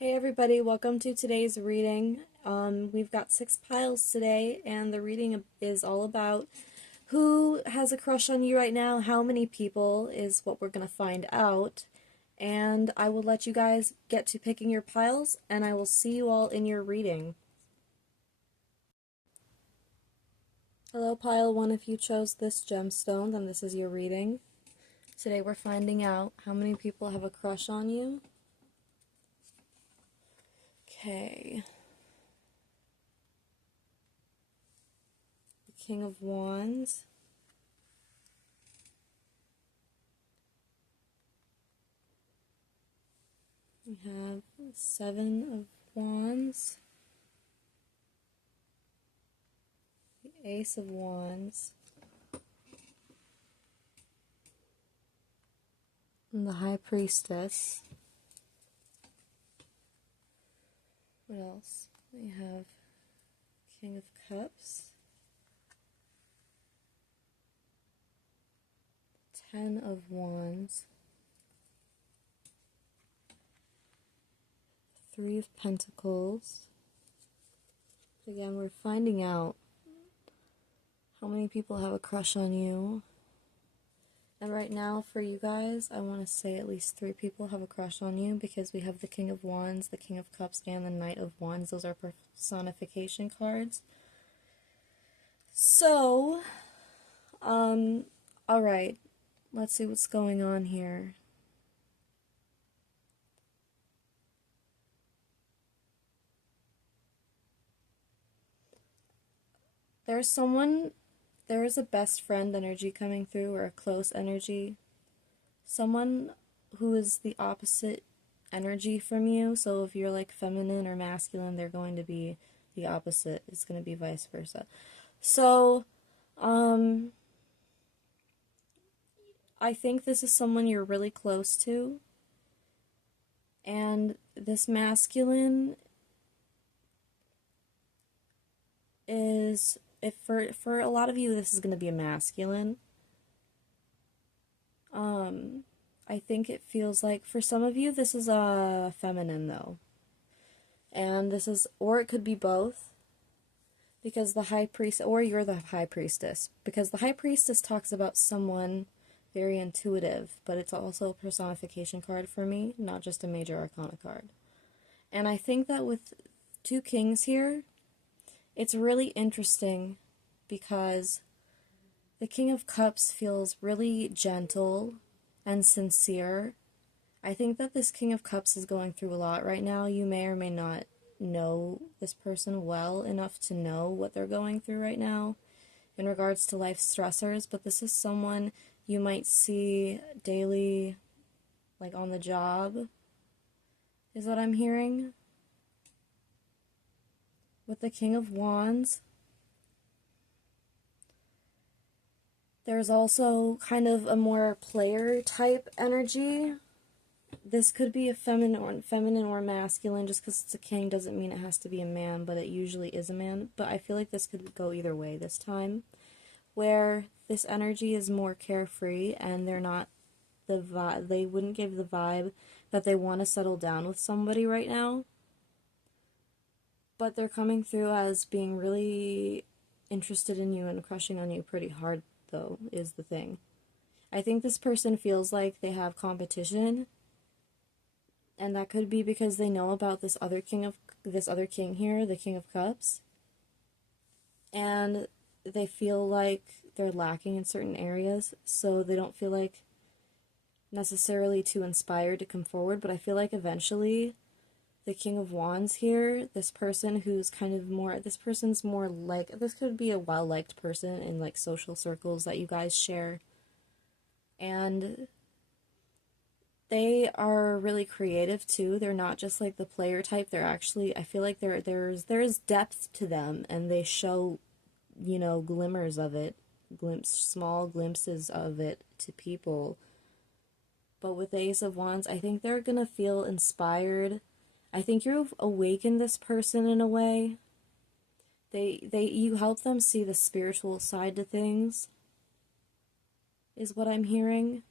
Hey everybody, welcome to today's reading. We've got 6 piles today, and the reading is all about who has a crush on you right now, how many people is what we're going to find out, and I will let you guys get to picking your piles, and I will see you all in your reading. Hello, pile 1, if you chose this gemstone, then this is your reading. Today we're finding out how many people have a crush on you. Okay. The King of Wands. We have 7 of Wands, the Ace of Wands, and the High Priestess. What else? We have King of Cups, 10 of Wands, 3 of Pentacles. Again, we're finding out how many people have a crush on you. And right now, for you guys, I want to say at least 3 people have a crush on you, because we have the King of Wands, the King of Cups, and the Knight of Wands. Those are personification cards. So, alright, let's see what's going on here. There is a best friend energy coming through, or a close energy. Someone who is the opposite energy from you. So if you're like feminine or masculine, they're going to be the opposite. It's going to be vice versa. So, I think this is someone you're really close to. And this masculine is, if for a lot of you, this is going to be a masculine. I think it feels like for some of you, this is a feminine though. And this is, or it could be both, because the High Priest, or you're the High Priestess, because the High Priestess talks about someone very intuitive, but it's also a personification card for me, not just a major arcana card. And I think that with 2 kings here, it's really interesting because the King of Cups feels really gentle and sincere. I think that this King of Cups is going through a lot right now. You may or may not know this person well enough to know what they're going through right now in regards to life stressors, but this is someone you might see daily, like on the job, is what I'm hearing. With the King of Wands, there's also kind of a more player type energy. This could be a feminine or masculine. Just because it's a king doesn't mean it has to be a man, but it usually is a man. But I feel like this could go either way this time, where this energy is more carefree and they're not they wouldn't give the vibe that they want to settle down with somebody right now. But they're coming through as being really interested in you and crushing on you pretty hard, though, is the thing. I think this person feels like they have competition, and that could be because they know about this other king here, the King of Cups, and they feel like they're lacking in certain areas, so they don't feel like necessarily too inspired to come forward. But I feel like eventually the King of Wands here, this person who's kind of more, this person's more like, this could be a well-liked person in like social circles that you guys share, and they are really creative too. They're not just like the player type. They're actually, I feel like there's depth to them, and they show, glimmers of it, small glimpses of it to people. But with the Ace of Wands, I think they're gonna feel inspired. I think you've awakened this person in a way. You help them see the spiritual side to things, is what I'm hearing.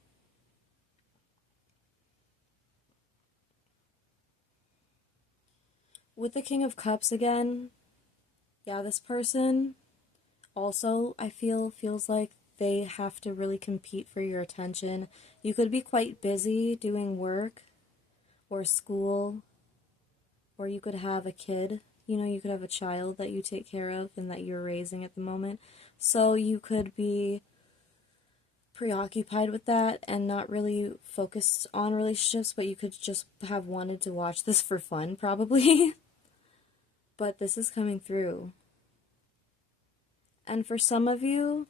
With the King of Cups again, yeah, this person also, I feel, feels like they have to really compete for your attention. You could be quite busy doing work or school, or you could have a kid. You know, you could have a child that you take care of and that you're raising at the moment. So you could be preoccupied with that and not really focused on relationships, but you could just have wanted to watch this for fun, probably. But this is coming through. And for some of you,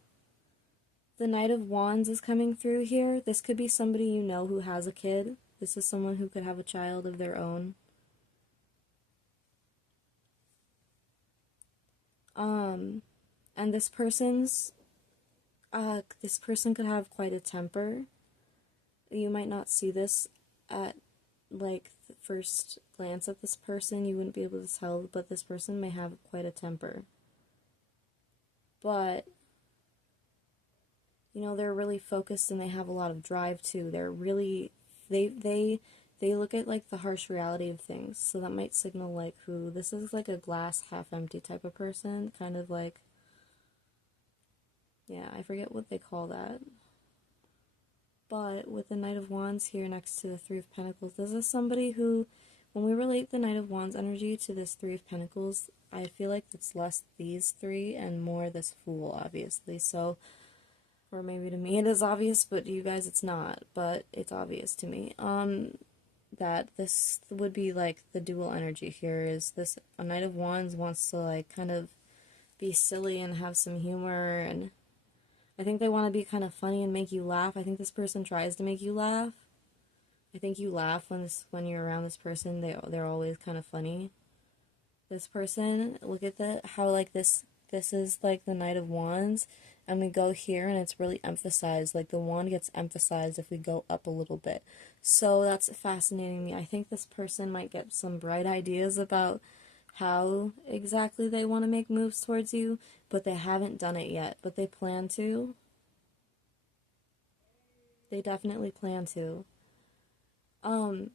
the Knight of Wands is coming through here. This could be somebody you know who has a kid. This is someone who could have a child of their own. And this person could have quite a temper. You might not see this at, like, the first glance at this person. You wouldn't be able to tell, but this person may have quite a temper. But, you know, they're really focused and they have a lot of drive too. They're really, they look at, like, the harsh reality of things. So that might signal, like, who this is, like a glass half empty type of person, kind of like, yeah, I forget what they call that. But with the Knight of Wands here next to the Three of Pentacles, this is somebody who, when we relate the Knight of Wands energy to this Three of Pentacles, I feel like it's less these three and more this Fool, obviously. So, or maybe to me it is obvious, but to you guys it's not, but it's obvious to me. That this would be like the dual energy here is this, a Knight of Wands wants to, like, kind of be silly and have some humor, and I think they want to be kind of funny and make you laugh. I think this person tries to make you laugh. I think you laugh when you're around this person. They're always kind of funny. This person, look at how, like, this is like the Knight of Wands, and we go here and it's really emphasized, like the wand gets emphasized if we go up a little bit. So that's fascinating me. I think this person might get some bright ideas about how exactly they want to make moves towards you, but they haven't done it yet, but they plan to. They definitely plan to. Um,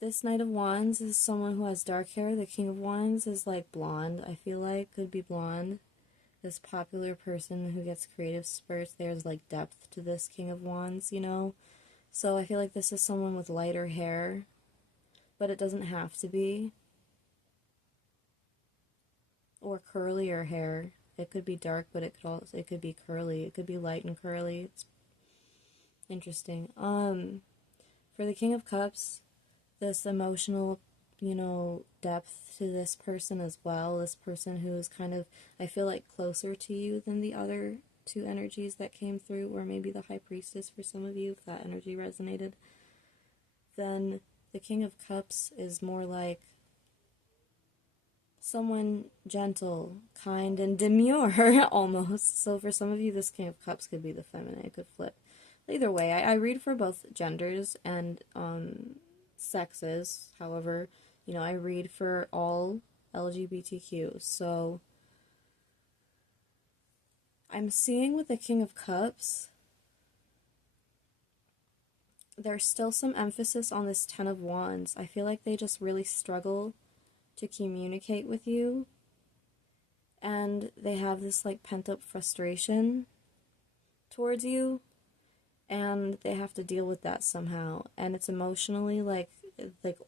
this Knight of Wands is someone who has dark hair. The King of Wands is like blonde, I feel like, could be blonde. This popular person who gets creative spurts, there's like depth to this King of Wands, you know? So I feel like this is someone with lighter hair, but it doesn't have to be. Or curlier hair. It could be dark, but it could be curly. It could be light and curly. It's interesting. For the King of Cups, this emotional, you know, depth to this person as well. This person who is kind of, I feel like, closer to you than the other two energies that came through, or maybe the High Priestess for some of you, if that energy resonated. Then the King of Cups is more like someone gentle, kind, and demure, almost. So for some of you, this King of Cups could be the feminine. It could flip. Either way, I read for both genders and sexes. However, you know, I read for all LGBTQ. So I'm seeing with the King of Cups, there's still some emphasis on this Ten of Wands. I feel like they just really struggle to communicate with you, and they have this, like, pent-up frustration towards you, and they have to deal with that somehow, and it's emotionally like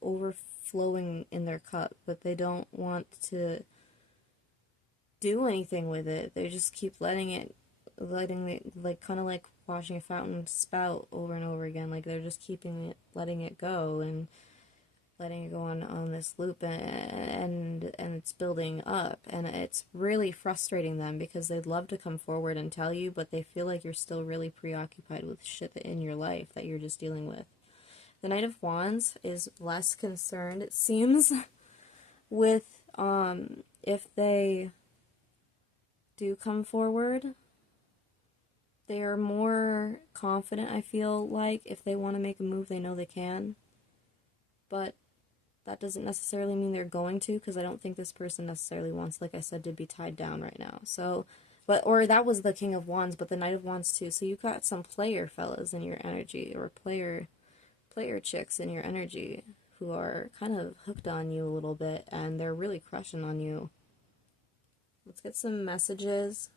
overflowing in their cup, but they don't want to do anything with it. They just keep letting it, like, kind of like watching a fountain spout over and over again. Like, they're just letting it go, and letting it go on this loop, and it's building up, and it's really frustrating them because they'd love to come forward and tell you, but they feel like you're still really preoccupied with shit in your life that you're just dealing with. The Knight of Wands is less concerned, it seems, with if they do come forward. They are more confident, I feel like. If they want to make a move, they know they can. But that doesn't necessarily mean they're going to, because I don't think this person necessarily wants, like I said, to be tied down right now. So, or that was the King of Wands, but the Knight of Wands too. So you've got some player fellas in your energy, or player chicks in your energy who are kind of hooked on you a little bit and they're really crushing on you. Let's get some messages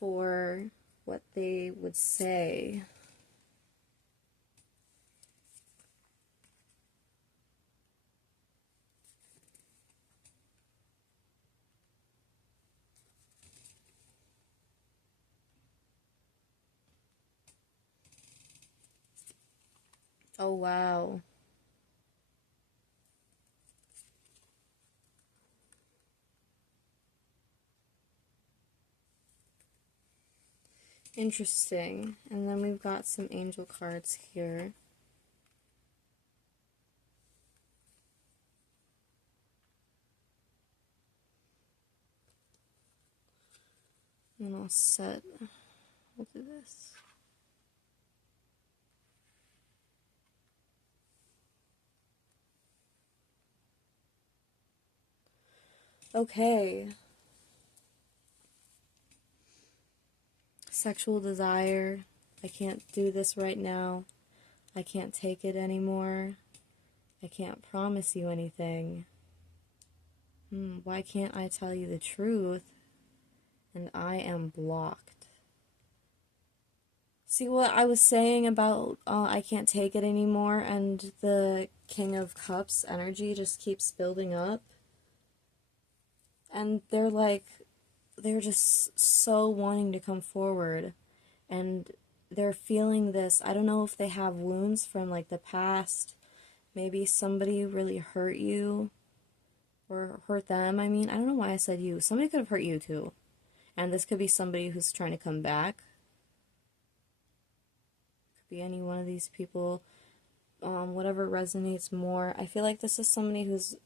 for what they would say. Oh, wow. Interesting. And then we've got some angel cards here. And I'll set, we'll do this. Okay. Sexual desire. I can't do this right now. I can't take it anymore. I can't promise you anything. Why can't I tell you the truth? And I am blocked. See what I was saying about I can't take it anymore, and the King of Cups energy just keeps building up. And they're just so wanting to come forward. And they're feeling this. I don't know if they have wounds from like the past. Maybe somebody really hurt you or hurt them. I mean, I don't know why I said you. Somebody could have hurt you too. And this could be somebody who's trying to come back. Could be any one of these people. Whatever resonates more. I feel like this is somebody who's...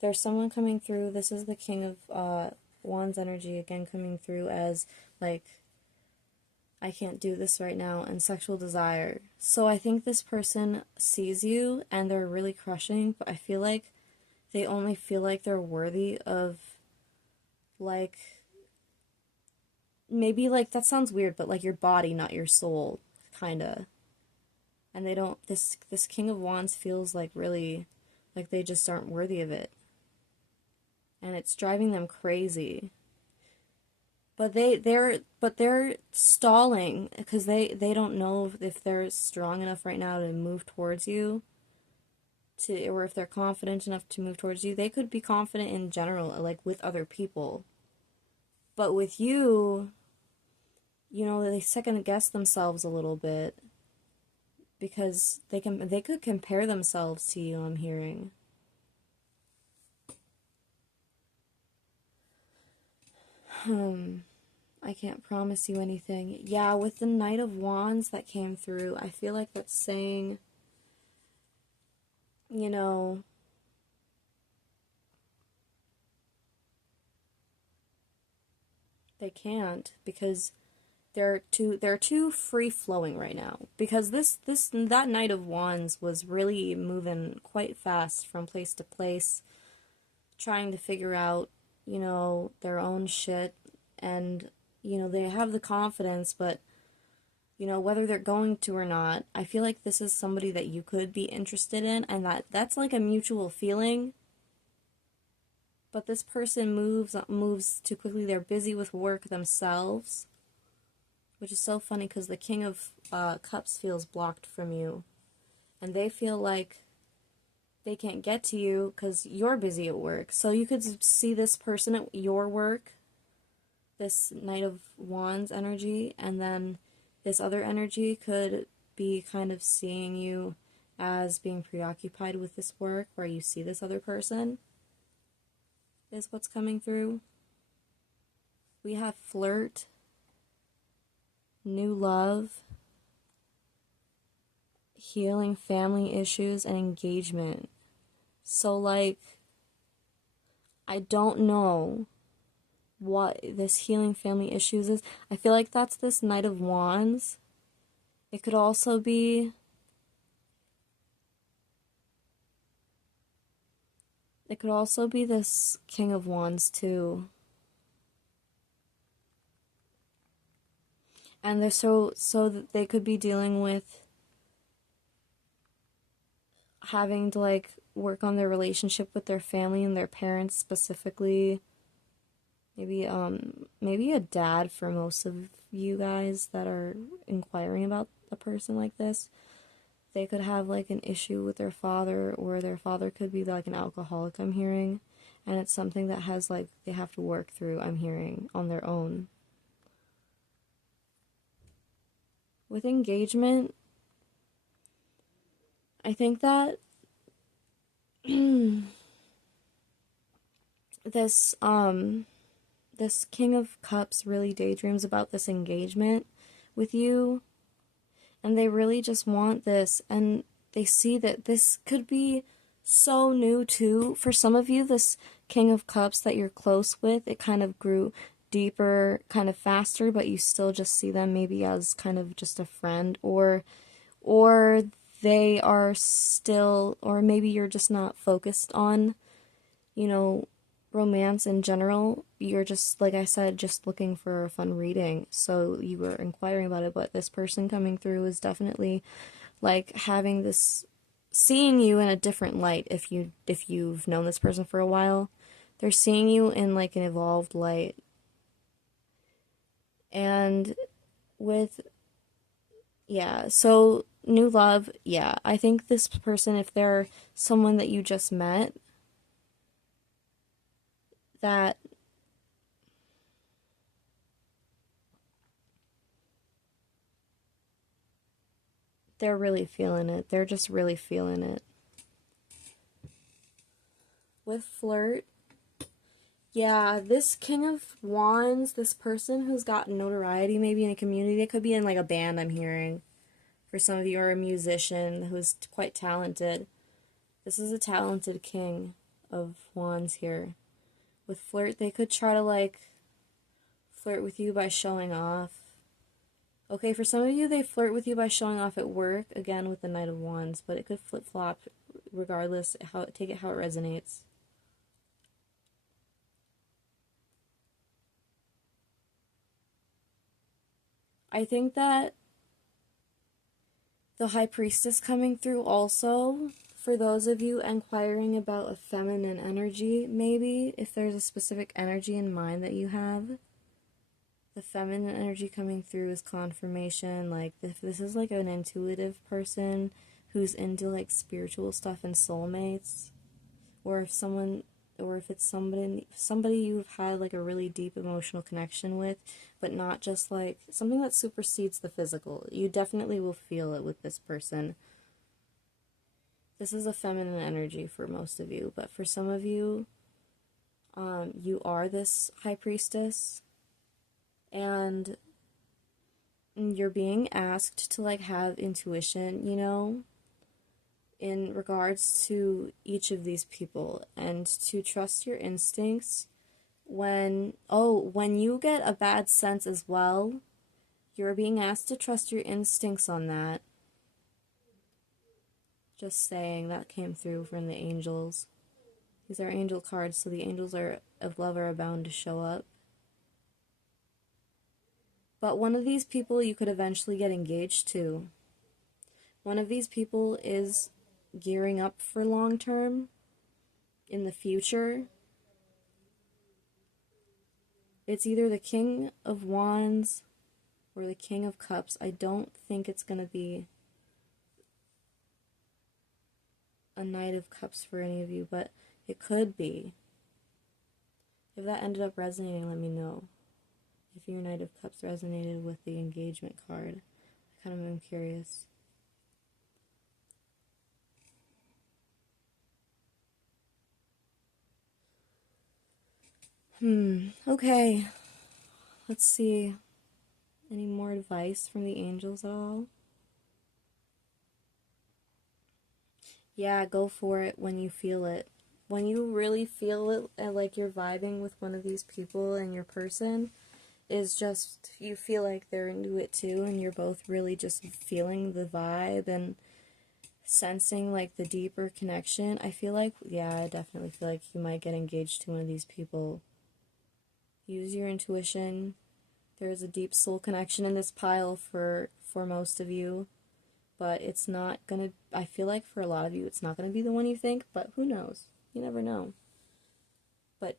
There's someone coming through. This is the King of Wands energy again coming through as like... I can't do this right now, and sexual desire. So I think this person sees you and they're really crushing, but I feel like they only feel like they're worthy of, like, maybe, like, that sounds weird, but like your body, not your soul, kinda. And they don't, this King of Wands feels like really, like they just aren't worthy of it. And it's driving them crazy. But they're stalling because they don't know if they're strong enough right now to move towards you, or if they're confident enough to move towards you. They could be confident in general, like with other people. But with you, you know, they second guess themselves a little bit because they could compare themselves to you, I'm hearing. I can't promise you anything. Yeah, with the Knight of Wands that came through, I feel like that's saying, you know, they can't because they're too free flowing right now. Because that Knight of Wands was really moving quite fast from place to place, trying to figure out, you know, their own shit. And, you know, they have the confidence, but, you know, whether they're going to or not, I feel like this is somebody that you could be interested in, and that's like a mutual feeling. But this person moves too quickly. They're busy with work themselves, which is so funny because the King of Cups feels blocked from you, and they feel like they can't get to you because you're busy at work. So you could see this person at your work, this Knight of Wands energy, and then this other energy could be kind of seeing you as being preoccupied with this work, where you see this other person, is what's coming through. We have flirt, new love, healing family issues, and engagement. So, like, I don't know what this healing family issues is. I feel like that's this Knight of Wands. It could also be... It could also be this King of Wands, too. And they're so that they could be dealing with... having to like work on their relationship with their family and their parents specifically. Maybe a dad for most of you guys that are inquiring about a person like this. They could have like an issue with their father, or their father could be like an alcoholic, I'm hearing. And it's something that has like they have to work through, I'm hearing, on their own. With engagement, I think that this this King of Cups really daydreams about this engagement with you, and they really just want this, and they see that this could be so new too. For some of you, this King of Cups that you're close with, it kind of grew deeper, kind of faster, but you still just see them maybe as kind of just a friend, or they are still, or maybe you're just not focused on, you know, romance in general. You're just, like I said, just looking for a fun reading. So you were inquiring about it, but this person coming through is definitely like having this, seeing you in a different light. If you've known this person for a while, they're seeing you in like an evolved light. And with, yeah, so new love, yeah. I think this person, if they're someone that you just met, that they're really feeling it. They're just really feeling it. With flirt, yeah, this King of Wands, this person who's got notoriety maybe in a community, it could be in like a band, I'm hearing. For some of you are a musician who's quite talented. This is a talented King of Wands here. With flirt, they could try to like flirt with you by showing off. Okay, for some of you, they flirt with you by showing off at work, again with the Knight of Wands, but it could flip-flop regardless, take it how it resonates. I think that the High Priestess coming through also, for those of you inquiring about a feminine energy, maybe, if there's a specific energy in mind that you have, the feminine energy coming through is confirmation. Like, if this is like an intuitive person who's into like spiritual stuff and soulmates, or if it's somebody you've had like a really deep emotional connection with, but not just like something that supersedes the physical. You definitely will feel it with this person. This is a feminine energy for most of you, but for some of you, you are this High Priestess, and you're being asked to like have intuition, in regards to each of these people, and to trust your instincts when you get a bad sense as well. You're being asked to trust your instincts on that. Just saying, that came through from the angels. These are angel cards, so the angels of love are bound to show up. But one of these people you could eventually get engaged to. One of these people is gearing up for long term in the future. It's either the King of Wands or the King of Cups. I don't think it's going to be a Knight of Cups for any of you, but it could be. If that ended up resonating, let me know. If your Knight of Cups resonated with the engagement card, I kind of am curious. Okay. Let's see. Any more advice from the angels at all? Yeah, go for it when you feel it. When you really feel it, and like you're vibing with one of these people, and your person is just, you feel like they're into it too, and you're both really just feeling the vibe and sensing like the deeper connection. I feel like, yeah, I definitely feel like you might get engaged to one of these people. Use your intuition. There's a deep soul connection in this pile for most of you, but it's not gonna, I feel like for a lot of you, it's not gonna be the one you think, but who knows? You never know. But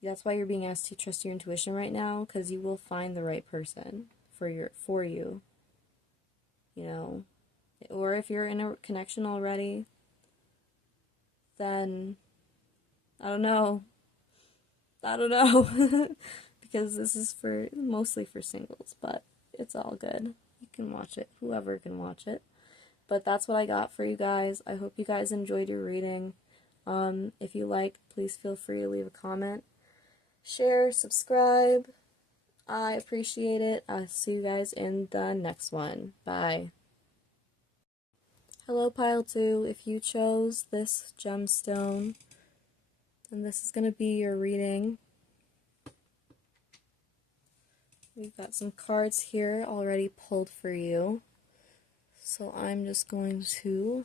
that's why you're being asked to trust your intuition right now, because you will find the right person for you, you know. Or if you're in a connection already, then I don't know. Because this is for mostly for singles, but it's all good. You can watch it. Whoever can watch it. But that's what I got for you guys. I hope you guys enjoyed your reading. If you liked, please feel free to leave a comment. Share, subscribe. I appreciate it. I'll see you guys in the next one. Bye. Hello, Pile 2. If you chose this gemstone, then this is going to be your reading. We've got some cards here already pulled for you. So I'm just going to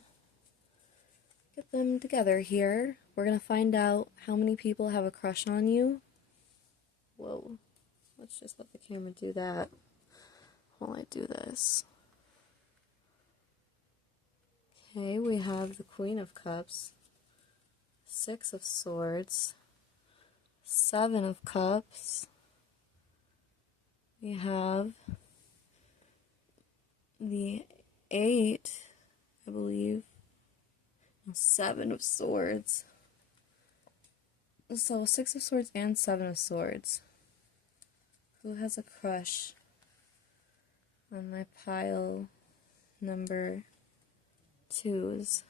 get them together here. We're going to find out how many people have a crush on you. Whoa. Let's just let the camera do that while I do this. Okay, we have the Queen of Cups, Six of Swords, Seven of Cups. We have the Eight, I believe, Seven of Swords. So, Six of Swords and Seven of Swords. Who has a crush on my pile number 2s?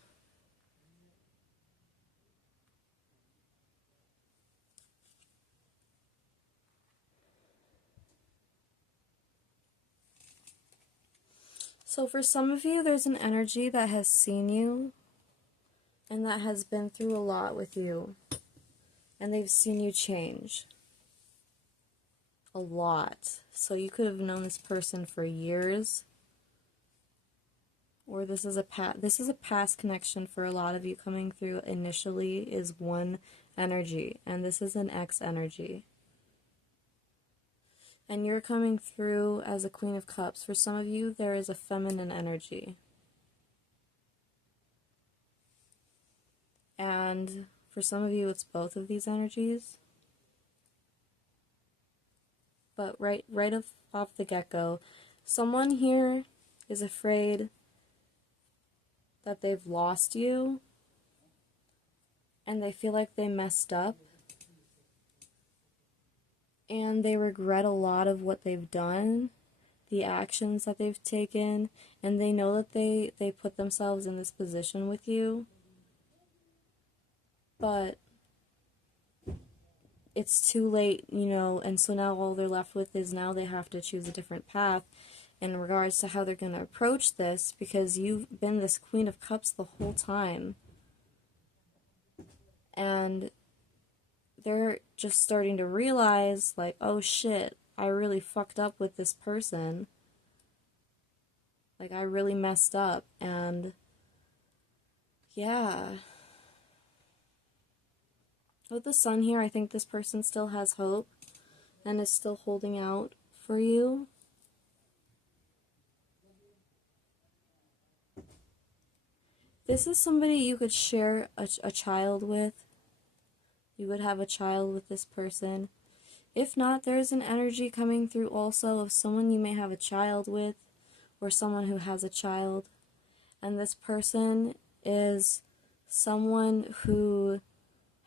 So for some of you, there's an energy that has seen you and that has been through a lot with you. And they've seen you change. A lot. So you could have known this person for years. Or this is a past connection for a lot of you. Coming through initially is one energy. And this is an X energy. And you're coming through as a Queen of Cups. For some of you, there is a feminine energy. And for some of you, it's both of these energies. But right off the get-go, someone here is afraid that they've lost you. And they feel like they messed up. And they regret a lot of what they've done, the actions that they've taken, and they know that they put themselves in this position with you. But it's too late, you know, and so now all they're left with is now they have to choose a different path in regards to how they're going to approach this, because you've been this Queen of Cups the whole time. And they're just starting to realize, like, oh shit, I really fucked up with this person. Like, I really messed up, and yeah. With the Sun here, I think this person still has hope and is still holding out for you. This is somebody you could share a child with. You would have a child with this person. If not, there's an energy coming through also of someone you may have a child with, or someone who has a child. And this person is someone who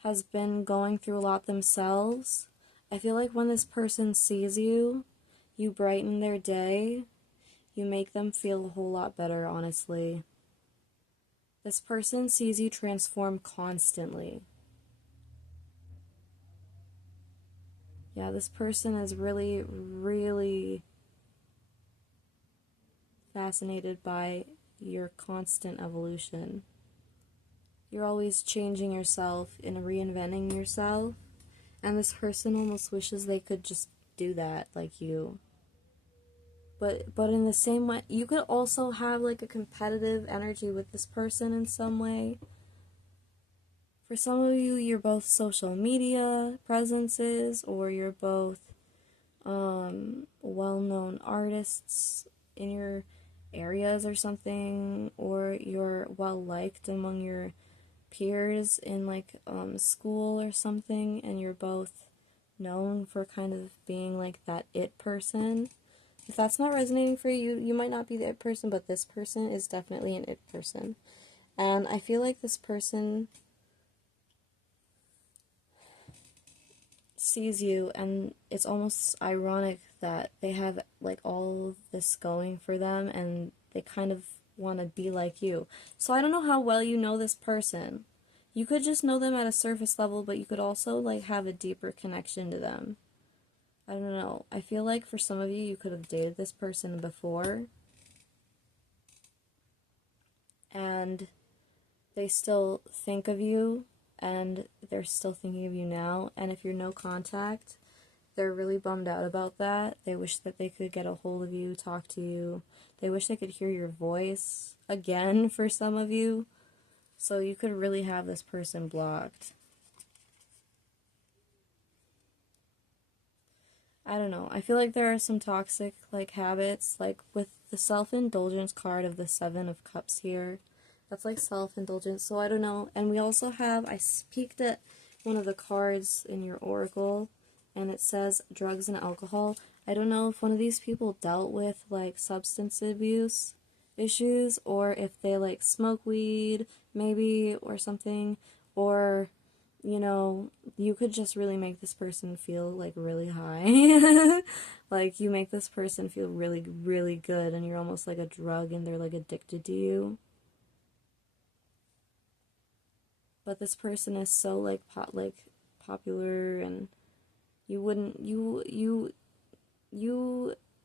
has been going through a lot themselves. I feel like when this person sees you, you brighten their day. You make them feel a whole lot better, honestly. This person sees you transform constantly. Yeah, this person is really, really fascinated by your constant evolution. You're always changing yourself and reinventing yourself. And this person almost wishes they could just do that like you. But in the same way, you could also have like a competitive energy with this person in some way. For some of you, you're both social media presences, or you're both well-known artists in your areas or something, or you're well liked among your peers in like school or something, and you're both known for kind of being like that it person. If that's not resonating for you, you might not be the it person, but this person is definitely an it person. And I feel like this person sees you, and it's almost ironic that they have like all this going for them, and they kind of want to be like you. So I don't know how well you know this person. You could just know them at a surface level, but you could also like have a deeper connection to them. I don't know. I feel like for some of you, you could have dated this person before, and they still think of you, and they're still thinking of you now. And if you're no contact, they're really bummed out about that. They wish that they could get a hold of you, talk to you. They wish they could hear your voice again for some of you. So you could really have this person blocked. I don't know. I feel like there are some toxic like habits, like with the self-indulgence card of the 7 of Cups here. That's like self-indulgence. So I don't know. And we also have, I peeked at one of the cards in your oracle, and it says drugs and alcohol. I don't know if one of these people dealt with like substance abuse issues, or if they like smoke weed maybe or something, or you could just really make this person feel like really high. Like you make this person feel really, really good, and you're almost like a drug, and they're like addicted to you. But this person is so like popular, and you wouldn't you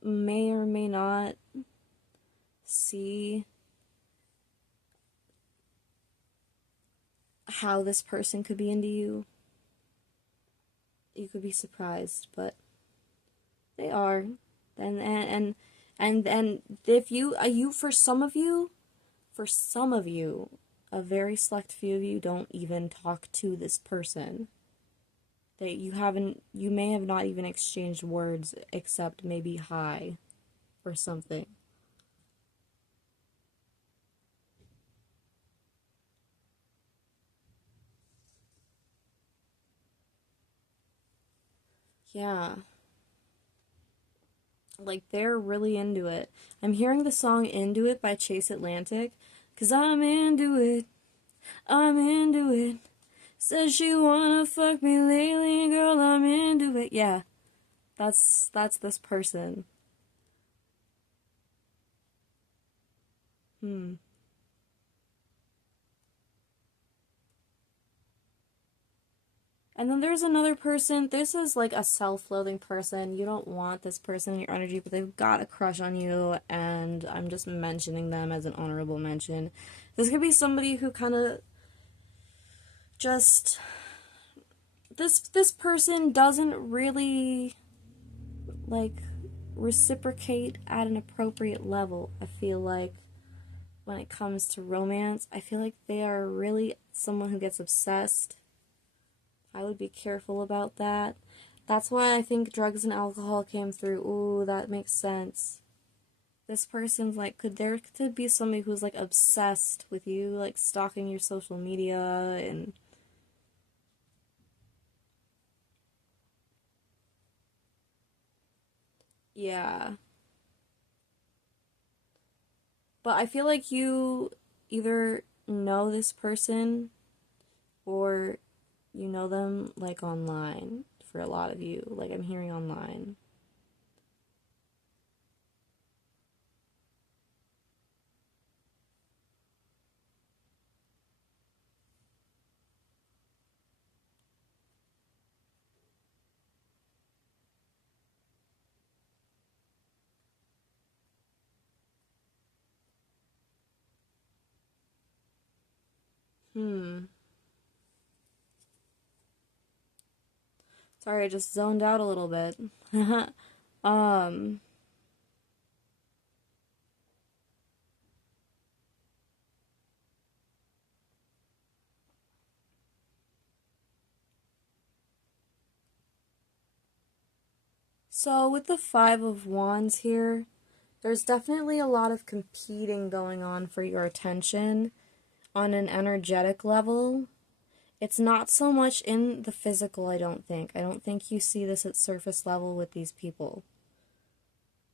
may or may not see how this person could be into you. You could be surprised, but they are. And if you for some of you, a very select few of you don't even talk to this person. That you may have not even exchanged words except maybe hi or something. Yeah, like they're really into it. I'm hearing the song Into It by Chase Atlantic, 'cause I'm into it. I'm into it. Says she wanna fuck me lately, girl, I'm into it. Yeah, that's this person. Hmm. And then there's another person. This is like a self-loathing person. You don't want this person in your energy, but they've got a crush on you, and I'm just mentioning them as an honorable mention. This could be somebody who kind of just this person doesn't really like reciprocate at an appropriate level. I feel like when it comes to romance, I feel like they are really someone who gets obsessed. I would be careful about that. That's why I think drugs and alcohol came through. Ooh, that makes sense. This person's like, could be somebody who's like obsessed with you, like stalking your social media and yeah. But I feel like you either know this person, or you know them like online for a lot of you. Like I'm hearing online. Hmm. Sorry, I just zoned out a little bit. um so with the 5 of Wands here, There's definitely a lot of competing going on for your attention on an energetic level. It's not so much in the physical, I don't think. I don't think you see this at surface level with these people.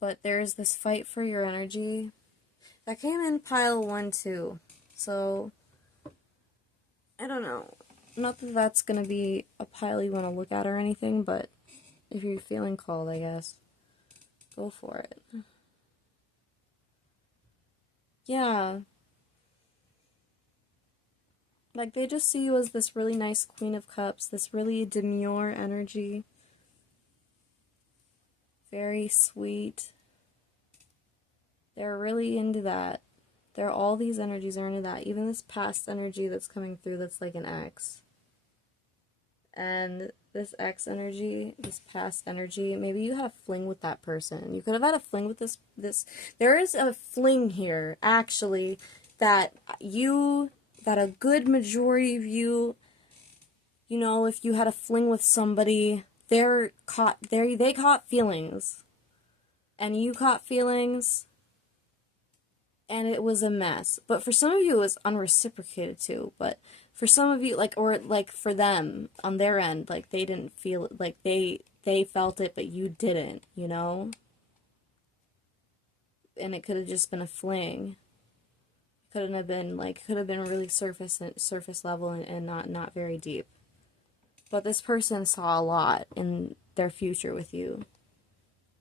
But there is this fight for your energy. That came in pile 1 too. So, I don't know. Not that that's gonna be a pile you want to look at or anything, but if you're feeling called, I guess, go for it. Yeah. Like, they just see you as this really nice Queen of Cups, this really demure energy. Very sweet. They're really into that. All these energies are into that. Even this past energy that's coming through that's like an X. And this X energy, this past energy, maybe you had a fling with that person. You could have had a fling with this. There is a fling here, actually, that a good majority of you, if you had a fling with somebody, they caught feelings. And you caught feelings, and it was a mess. But for some of you, it was unreciprocated too. But for some of you, for them, on their end, they didn't feel it, they felt it, but you didn't, And it could have just been a fling. Could have been really surface level and not very deep. But this person saw a lot in their future with you.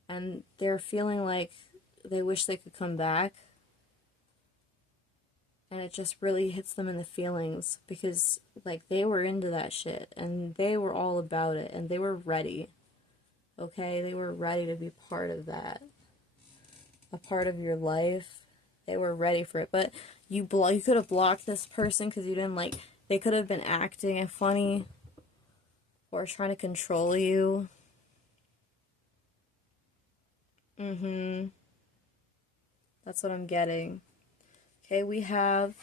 And they're feeling like they wish they could come back. And it just really hits them in the feelings because, they were into that shit and they were all about it and they were ready. Okay? They were ready to be part of that. A part of your life. They were ready for it. But you could have blocked this person because you didn't they could have been acting funny or trying to control you. That's what I'm getting. Okay, we have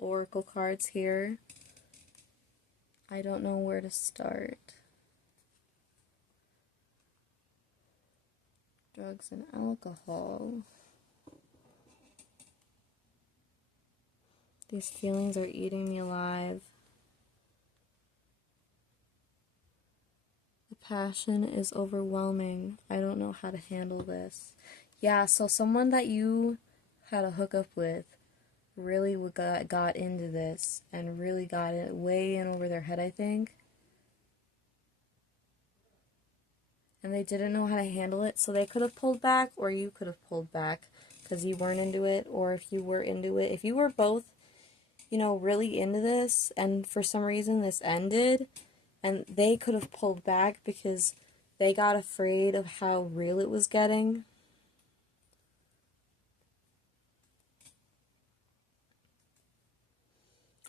oracle cards here. I don't know where to start. Drugs and alcohol. These feelings are eating me alive. The passion is overwhelming. I don't know how to handle this. Yeah, so someone that you had a hookup with really got into this and really got it way in over their head, I think. And they didn't know how to handle it, so they could have pulled back, or you could have pulled back because you weren't into it, or if you were into it. If you were both, really into this, and for some reason this ended, and they could have pulled back because they got afraid of how real it was getting.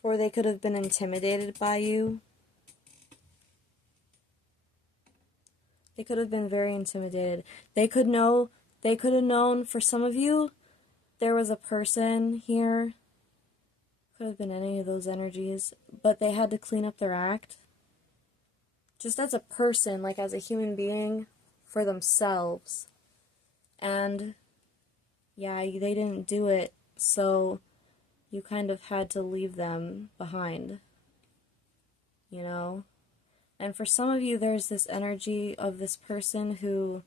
Or they could have been intimidated by you. They could have been very intimidated. They could have known, for some of you, there was a person here. Could have been any of those energies. But they had to clean up their act. Just as a person, as a human being, for themselves. And, yeah, they didn't do it, so you kind of had to leave them behind. And for some of you, there's this energy of this person who,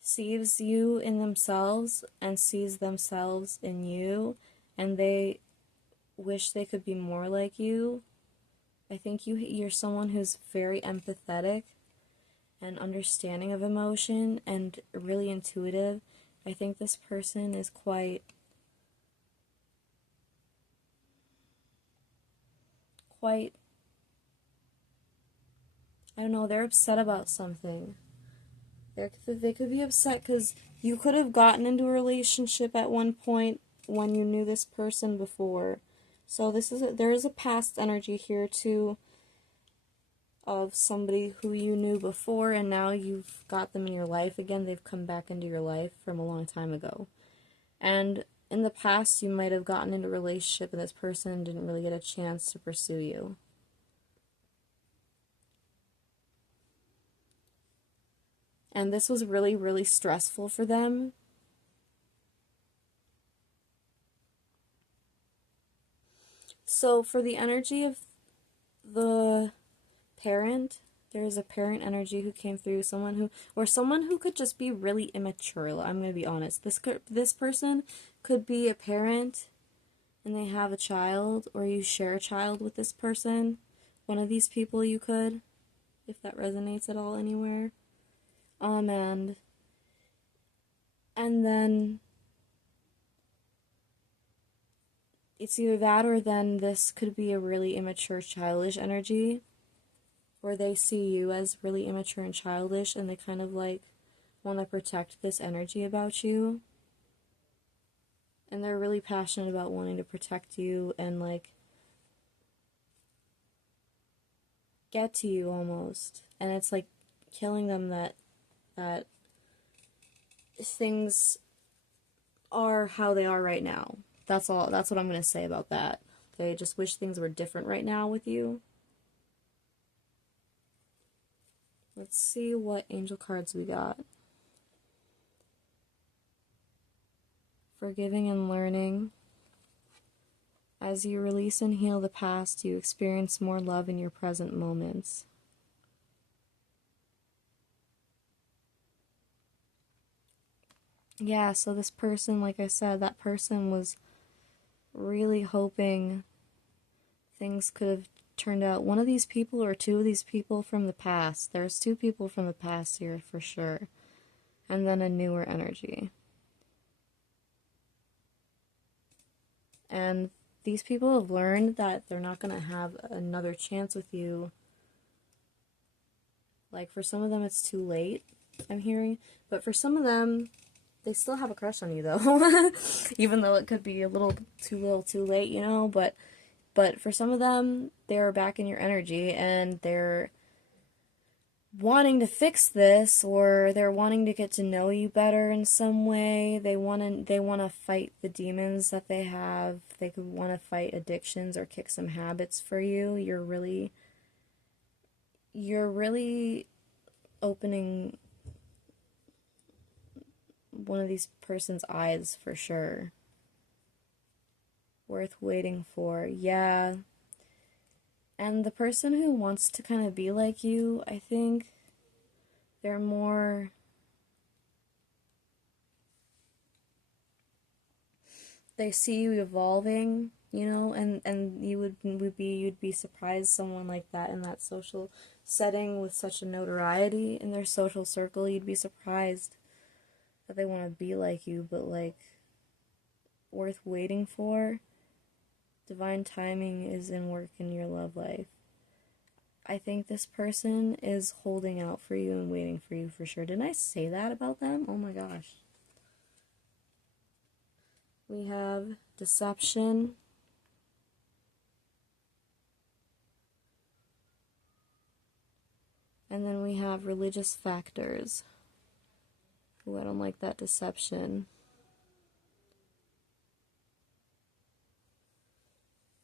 sees you in themselves and sees themselves in you, and they wish they could be more like you. I think you're someone who's very empathetic and understanding of emotion and really intuitive. I think this person is quite I don't know, they're upset about something. They could be upset because you could have gotten into a relationship at one point when you knew this person before. So there is a past energy here too of somebody who you knew before and now you've got them in your life again. They've come back into your life from a long time ago. And in the past, you might have gotten into a relationship and this person didn't really get a chance to pursue you. And this was really, really stressful for them. So for the energy of the parent, there's a parent energy who came through, someone who could just be really immature. I'm going to be honest. This person could be a parent and they have a child, or you share a child with this person. One of these people you could, if that resonates at all anywhere. And then it's either that, or then this could be a really immature, childish energy, where they see you as really immature and childish, and they kind of like want to protect this energy about you. And they're really passionate about wanting to protect you and like get to you almost. And it's like killing them that things are how they are right now. That's all. That's what I'm going to say about that. They just wish things were different right now with you. Let's see what angel cards we got. Forgiving and learning. As you release and heal the past, you experience more love in your present moments. Yeah, so this person, like I said, that person was really hoping things could have turned out. One of these people or two of these people from the past. There's two people from the past here for sure. And then a newer energy. And these people have learned that they're not going to have another chance with you. Like, for some of them, it's too late, I'm hearing. But for some of them, they still have a crush on you, though. Even though it could be a little too late, you know? But for some of them, they're back in your energy, and they're wanting to fix this, or they're wanting to get to know you better in some way. They want to fight the demons that they have. They could want to fight addictions or kick some habits for you. You're really opening one of these person's eyes for sure. Worth waiting for. Yeah. And the person who wants to kind of be like you, I think they're more... They see you evolving, you know, and you'd be surprised someone like that in that social setting with such a notoriety in their social circle, you'd be surprised that they want to be like you, but like worth waiting for. Divine timing is in work in your love life. I think this person is holding out for you and waiting for you for sure. Didn't I say that about them? Oh my gosh. We have deception. And then we have religious factors. Ooh, I don't like that deception.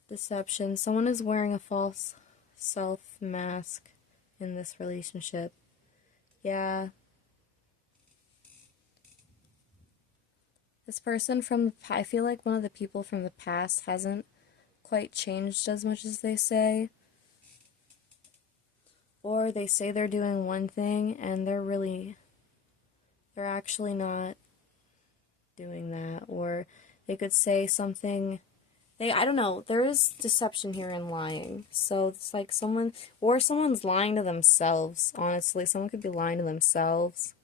Deception. Someone is wearing a false self mask in this relationship. Yeah. This person I feel like one of the people from the past hasn't quite changed as much as they say. Or they say they're doing one thing and they're actually not doing that. Or they could say something... I don't know, there is deception here and lying. So it's like someone's lying to themselves, honestly. Someone could be lying to themselves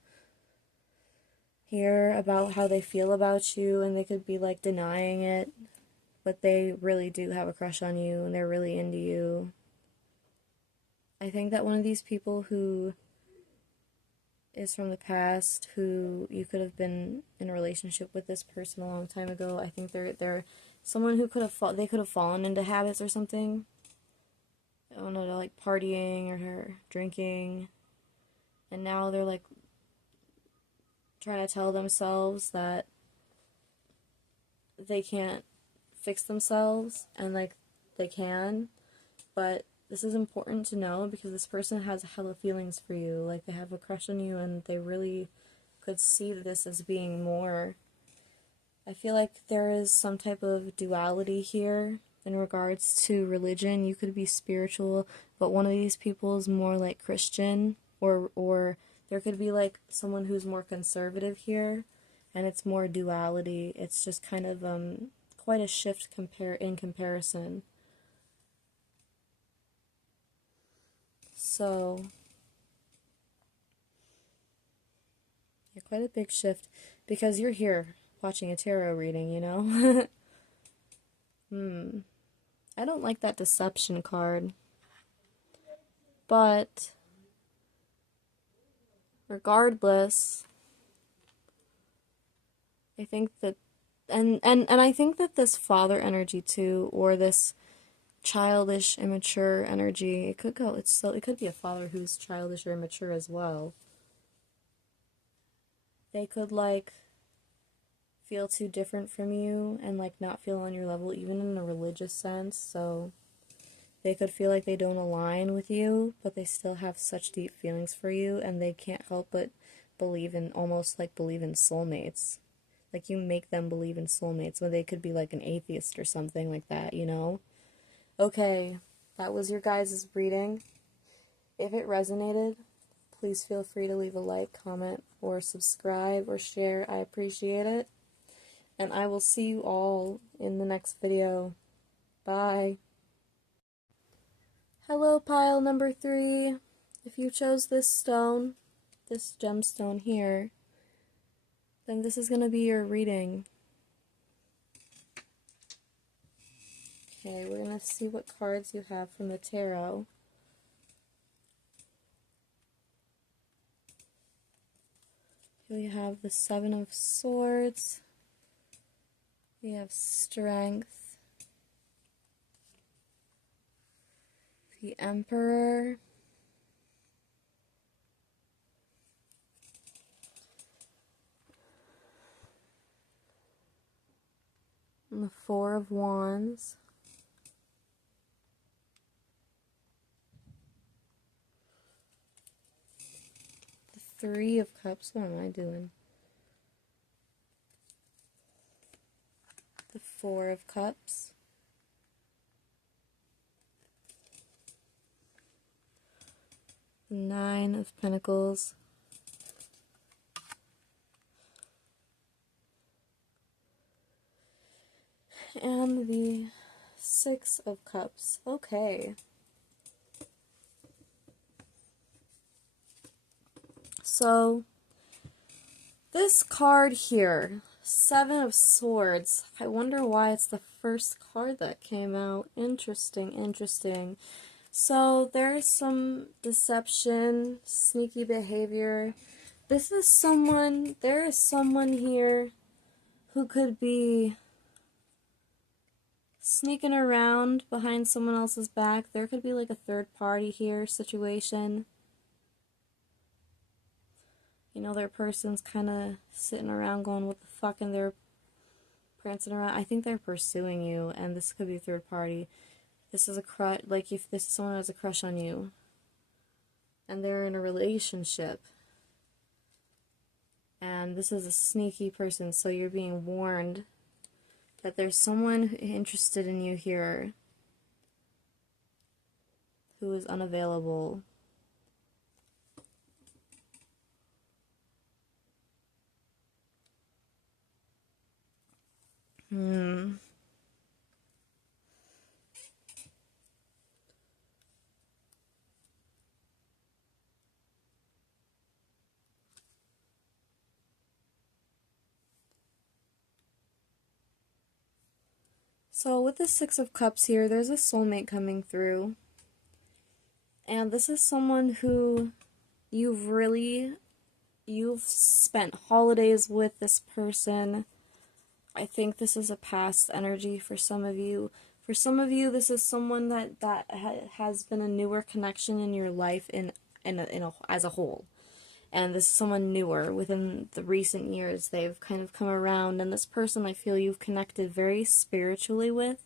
here about how they feel about you, and they could be like denying it, but they really do have a crush on you, and they're really into you. I think that one of these people who is from the past, who you could have been in a relationship with this person a long time ago, I think they're someone who could have fallen into habits or something. I don't know, like partying or drinking. And now they're like trying to tell themselves that they can't fix themselves, and like they can, but this is important to know because this person has hella feelings for you. Like, they have a crush on you and they really could see this as being more. I feel like there is some type of duality here in regards to religion. You could be spiritual, but one of these people is more like Christian, or there could be like someone who's more conservative here, and it's more duality. It's just kind of quite a shift in comparison. So, yeah, quite a big shift because you're here watching a tarot reading, you know? I don't like that deception card. But regardless, I think that and I think that this father energy too, or this childish, immature energy, it could be a father who's childish or immature as well. They could like feel too different from you and like not feel on your level even in a religious sense, so they could feel like they don't align with you, but they still have such deep feelings for you and they can't help but believe in soulmates. Like, you make them believe in soulmates when they could be like an atheist or something like that, you know? Okay, that was your guys' reading. If it resonated, please feel free to leave a like, comment, or subscribe or share. I appreciate it. And I will see you all in the next video. Bye. Hello, pile number 3. If you chose this stone, this gemstone here, then this is going to be your reading. Okay, we're going to see what cards you have from the tarot. Here we have the Seven of Swords. We have Strength. The Emperor. And the Four of Wands. The Three of Cups. What am I doing? The Four of Cups. The Nine of Pentacles. And the Six of Cups. Okay. So, this card here, Seven of Swords, I wonder why it's the first card that came out. Interesting, interesting. So, there's some deception, sneaky behavior. There is someone here who could be sneaking around behind someone else's back. There could be like a third party here situation. You know, their person's kind of sitting around going, what the fuck, and they're prancing around. I think they're pursuing you, and this could be a third party. This is a crush, like if this is someone who has a crush on you, and they're in a relationship, and this is a sneaky person, so you're being warned that there's someone interested in you here who is unavailable. So with the Six of Cups here, there's a soulmate coming through. And this is someone who you've spent holidays with this person. I think this is a past energy for some of you. For some of you, this is someone that has been a newer connection in your life as a whole. And this is someone newer within the recent years. They've kind of come around, and this person I feel you've connected very spiritually with,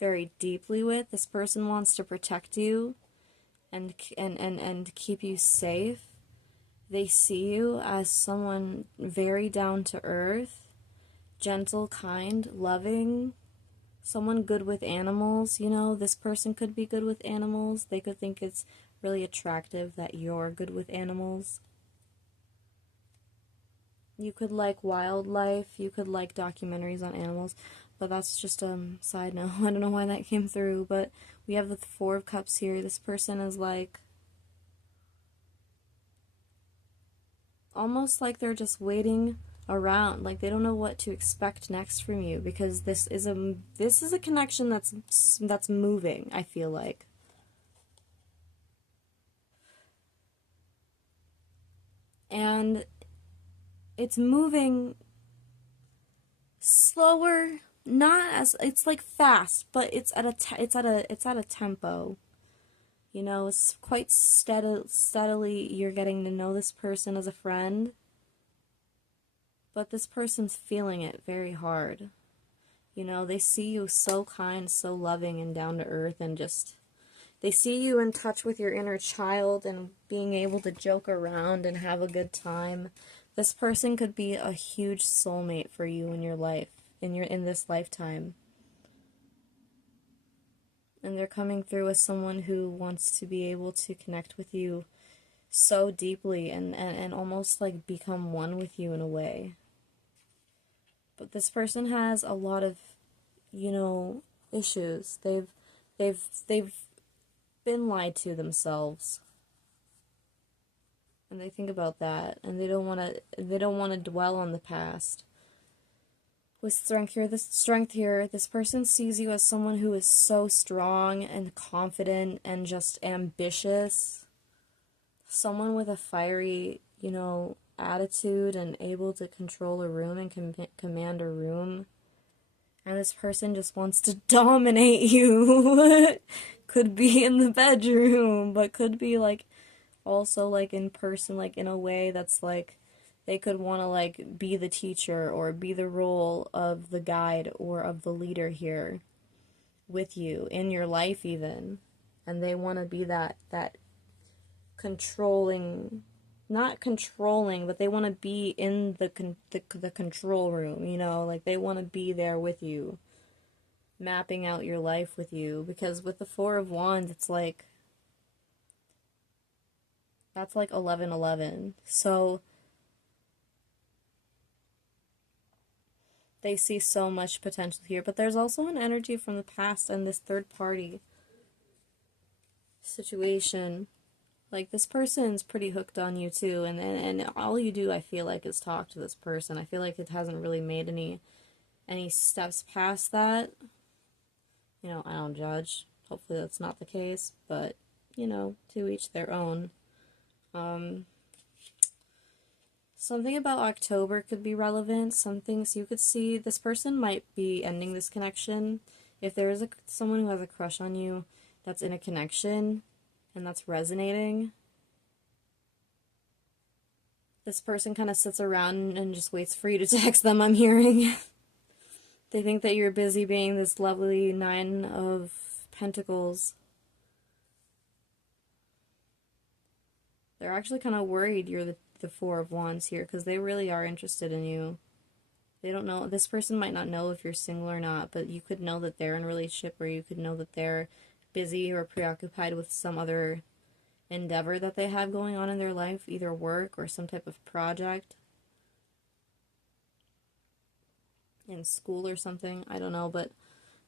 very deeply with. This person wants to protect you and keep you safe. They see you as someone very down to earth, gentle, kind, loving, someone good with animals. You know, this person could be good with animals. They could think it's really attractive that you're good with animals. You could like wildlife, you could like documentaries on animals, but that's just a side note. I don't know why that came through, but we have the Four of Cups here. This person is like almost like they're just waiting around, like they don't know what to expect next from you, because this is a connection that's moving, I feel like. And it's moving slower, not as, it's like fast, but it's at a tempo. You know, it's quite steadily you're getting to know this person as a friend, but this person's feeling it very hard. You know, they see you so kind, so loving and down to earth, and just they see you in touch with your inner child and being able to joke around and have a good time. This person could be a huge soulmate for you in your life, in this lifetime. And they're coming through as someone who wants to be able to connect with you so deeply and almost like become one with you in a way. But this person has a lot of, you know, issues. They've been lied to themselves. And they think about that, and they don't want to dwell on the past. With strength here, this person sees you as someone who is so strong and confident and just ambitious. Someone with a fiery, you know, attitude and able to control a room and command a room. And this person just wants to dominate you. Could be in the bedroom, but could be like also like in person, like in a way that's like they could want to like be the teacher or be the role of the guide or of the leader here with you in your life even. And they want to be that controlling, not controlling, but they want to be in the control room, you know, like they want to be there with you, mapping out your life with you. Because with the Four of Wands, it's like that's like 11:11. So they see so much potential here, but there's also an energy from the past and this third party situation. Like, this person's pretty hooked on you too, and all you do, I feel like, is talk to this person. I feel like it hasn't really made any steps past that. You know, I don't judge. Hopefully that's not the case, but, you know, to each their own. Something about October could be relevant. Some things you could see. This person might be ending this connection. If there is someone who has a crush on you that's in a connection and that's resonating, this person kind of sits around and just waits for you to text them, I'm hearing. They think that you're busy being this lovely Nine of Pentacles. They're actually kind of worried you're the Four of Wands here, because they really are interested in you. They don't know, this person might not know if you're single or not, but you could know that they're in a relationship, or you could know that they're busy or preoccupied with some other endeavor that they have going on in their life, either work or some type of project in school or something. I don't know, but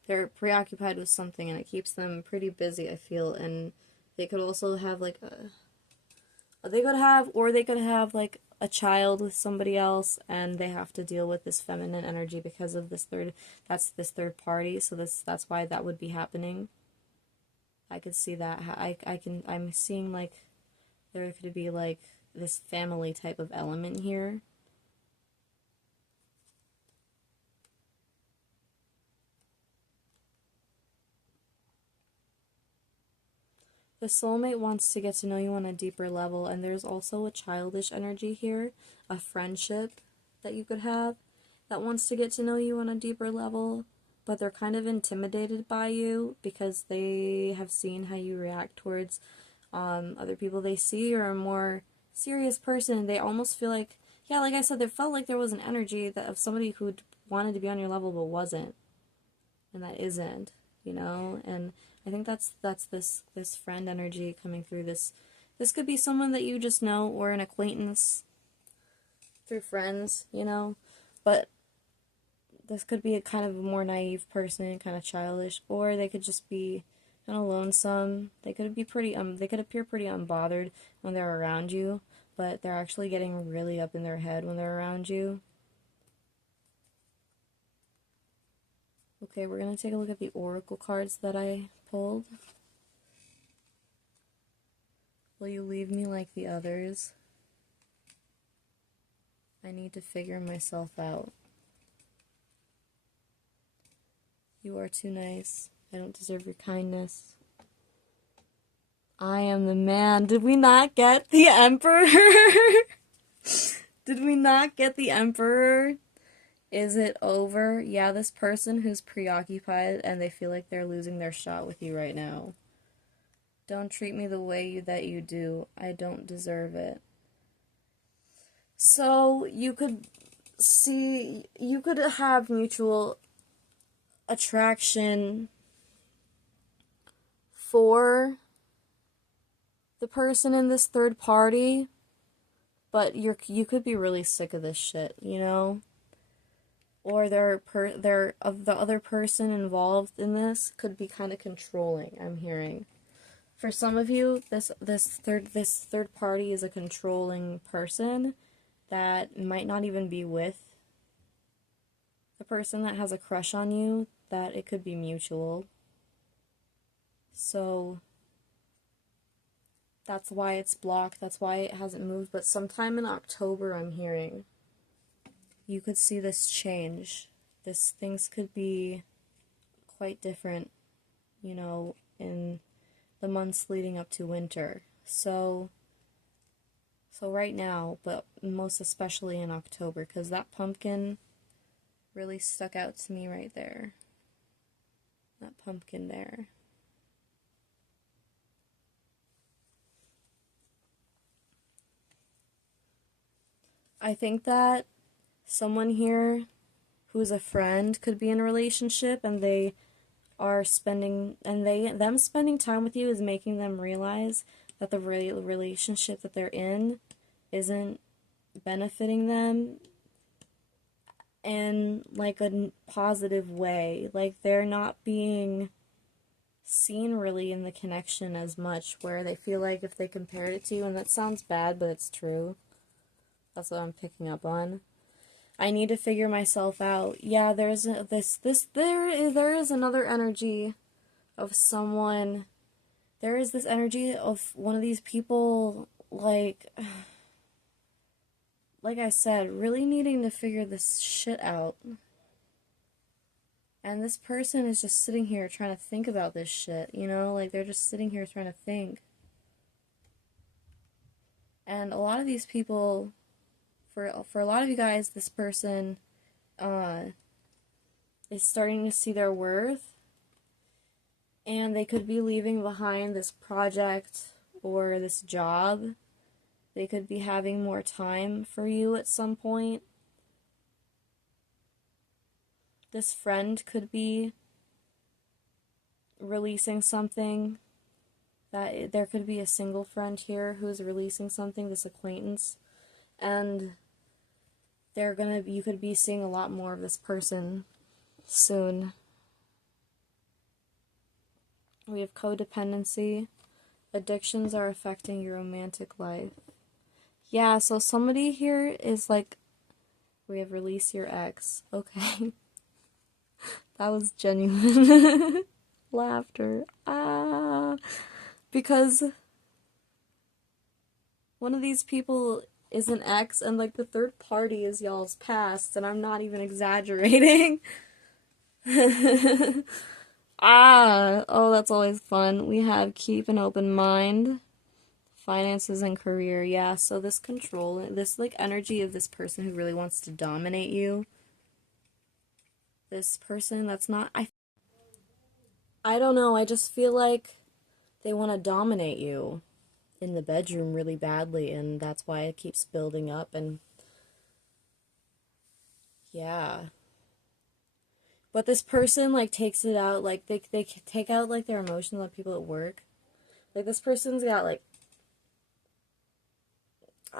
they're preoccupied with something and it keeps them pretty busy, I feel. And they could also have like they could have like a child with somebody else, and they have to deal with this feminine energy because of this third party. So that's why that would be happening. I could see that. I'm seeing like there could be like this family type of element here. The soulmate wants to get to know you on a deeper level, and there's also a childish energy here, a friendship that you could have that wants to get to know you on a deeper level. but they're kind of intimidated by you because they have seen how you react towards other people they see. You're a more serious person. They almost feel like, yeah, like I said, they felt like there was an energy that of somebody who wanted to be on your level but wasn't, and that isn't, you know. And I think that's this friend energy coming through. This could be someone that you just know, or an acquaintance through friends, you know. But this could be a kind of a more naive person, kind of childish, or they could just be kind of lonesome. They could be pretty they could appear pretty unbothered when they're around you, but they're actually getting really up in their head when they're around you. Okay, we're gonna take a look at the oracle cards that I pulled. Will you leave me like the others? I need to figure myself out. You are too nice. I don't deserve your kindness. I am the man. Did we not get the Emperor? Did we not get the Emperor? Is it over? Yeah, this person who's preoccupied and they feel like they're losing their shot with you right now. Don't treat me the way that you do. I don't deserve it. So you could have mutual attraction for the person in this third party, but you could be really sick of this shit, you know? Or the other person involved in this could be kind of controlling, I'm hearing. For some of you, this third party is a controlling person that might not even be with the person that has a crush on you, that it could be mutual. So that's why it's blocked, that's why it hasn't moved, but sometime in October, I'm hearing, you could see this change. Things could be quite different, you know, in the months leading up to winter. So right now, but most especially in October, because that pumpkin really stuck out to me right there. That pumpkin there. I think that someone here who's a friend could be in a relationship, and they are spending time with you is making them realize that the relationship that they're in isn't benefiting them in like a positive way. Like they're not being seen really in the connection as much, where they feel like if they compared it to you, and that sounds bad, but it's true. That's what I'm picking up on. I need to figure myself out. Yeah, there is another energy of someone. There is this energy of one of these people, like I said, really needing to figure this shit out. And this person is just sitting here trying to think about this shit, you know? Like, they're just sitting here trying to think. And a lot of these people, for a lot of you guys, this person is starting to see their worth, and they could be leaving behind this project or this job. They could be having more time for you at some point. This friend could be releasing something. That there could be a single friend here who's releasing something, this acquaintance, and you could be seeing a lot more of this person soon. We have codependency. Addictions are affecting your romantic life. Yeah, so somebody here is like, we have release your ex. Okay. That was genuine laughter. Because one of these people is an ex, and like the third party is y'all's past, and I'm not even exaggerating. Oh, that's always fun. We have keep an open mind, finances and career. Yeah, so this like energy of this person who really wants to dominate you this person that's not, I don't know, I just feel like they want to dominate you in the bedroom really badly, and that's why it keeps building up. And yeah, but this person like takes it out, like they take out like their emotions on people at work. Like this person's got like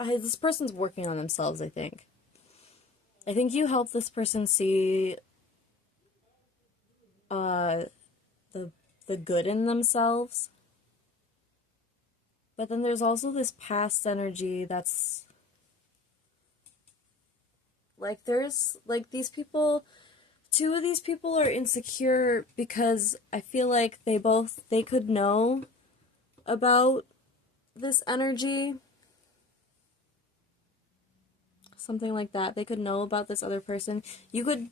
this person's working on themselves, I think. I think you help this person see uh the the good in themselves. But then there's also this past energy that's like there's like these people, two of these people are insecure because I feel like they could know about this energy, something like that. They could know about this other person. You could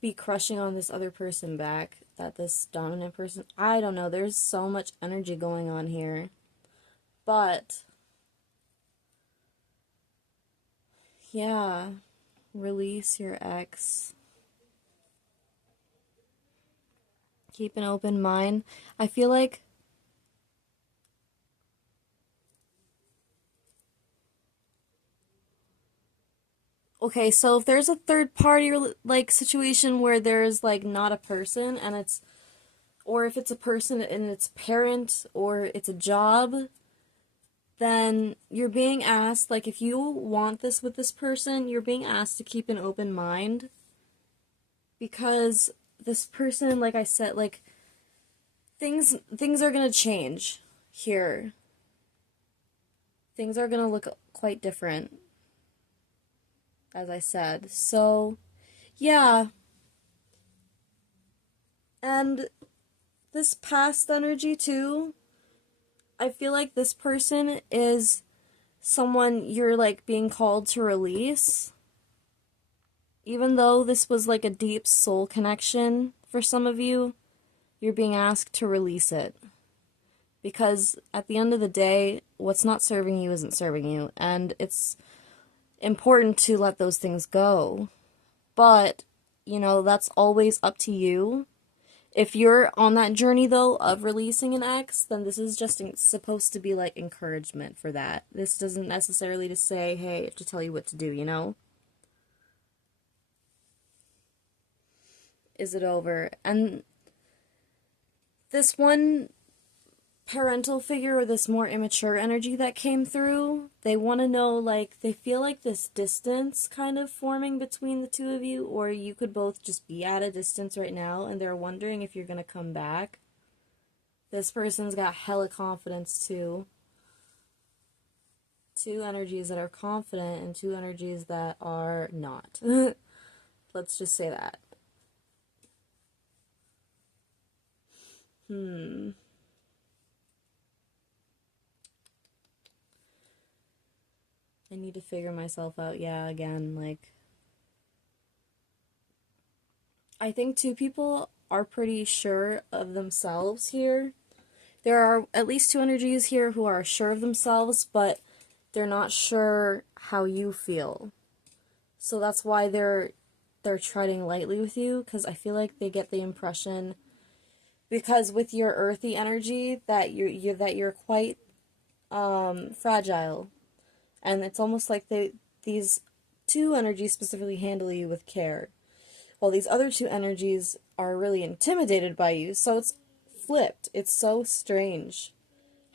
be crushing on this other person back, that this dominant person. I don't know. There's so much energy going on here. But yeah, release your ex. Keep an open mind. I feel like okay, so if there's a third party like situation where there's like not a person and it's, or if it's a person and it's parent or it's a job, then you're being asked, like if you want this with this person, you're being asked to keep an open mind because this person, like I said, like things are going to change here. Things are going to look quite different, as I said. So, yeah. And this past energy too, I feel like this person is someone you're like being called to release. Even though this was like a deep soul connection for some of you, you're being asked to release it. Because at the end of the day, what's not serving you isn't serving you. And it's important to let those things go. But, you know, that's always up to you. If you're on that journey, though, of releasing an ex, then this is just supposed to be, like, encouragement for that. This doesn't necessarily to say, hey, to tell you what to do, you know? Is it over? And this one parental figure or this more immature energy that came through, they want to know, like, they feel like this distance kind of forming between the two of you, or you could both just be at a distance right now, and they're wondering if you're gonna come back. This person's got hella confidence too. Two energies that are confident and two energies that are not. Let's just say that. I need to figure myself out. Yeah, again, like, I think two people are pretty sure of themselves here. There are at least two energies here who are sure of themselves, but they're not sure how you feel. So that's why they're treading lightly with you, because I feel like they get the impression, because with your earthy energy, that you're quite fragile, and it's almost like these two energies specifically handle you with care, while these other two energies are really intimidated by you. So it's flipped. It's so strange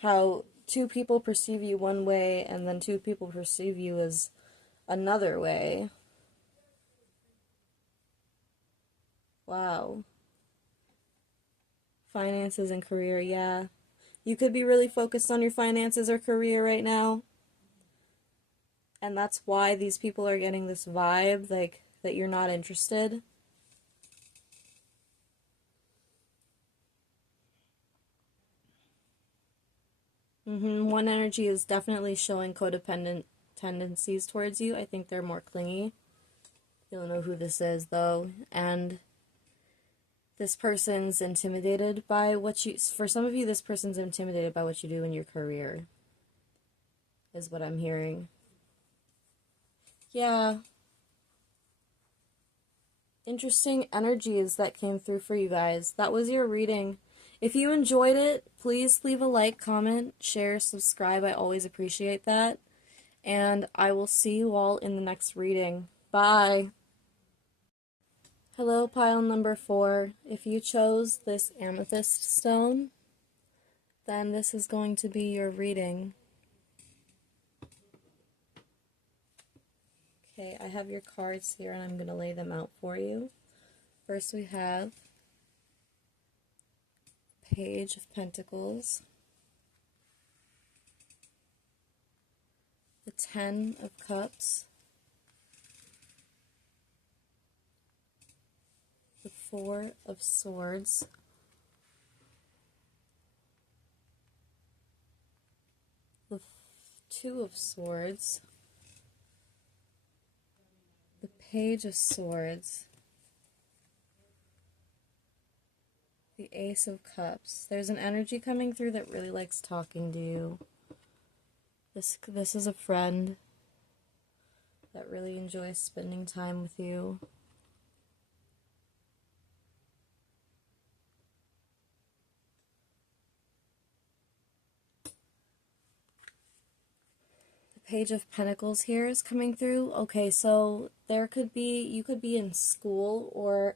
how two people perceive you one way and then two people perceive you as another way. Wow. Finances and career, yeah. You could be really focused on your finances or career right now. And that's why these people are getting this vibe, like, that you're not interested. One energy is definitely showing codependent tendencies towards you. I think they're more clingy. You don't know who this is, though. And this person's intimidated by what you... For some of you, this person's intimidated by what you do in your career, is what I'm hearing. Yeah. interesting energies that came through for you guys. That was your reading. If you enjoyed it, please leave a like, comment, share, subscribe. I always appreciate that. And I will see you all in the next reading. Bye. Hello, pile number 4. If you chose this amethyst stone, then this is going to be your reading. Okay, I have your cards here and I'm going to lay them out for you. First we have Page of Pentacles, the 10 of Cups, the 4 of Swords, the 2 of Swords, the Page of Swords, the Ace of Cups. There's an energy coming through that really likes talking to you. This is a friend that really enjoys spending time with you. The Page of Pentacles here is coming through. Okay, so you could be in school or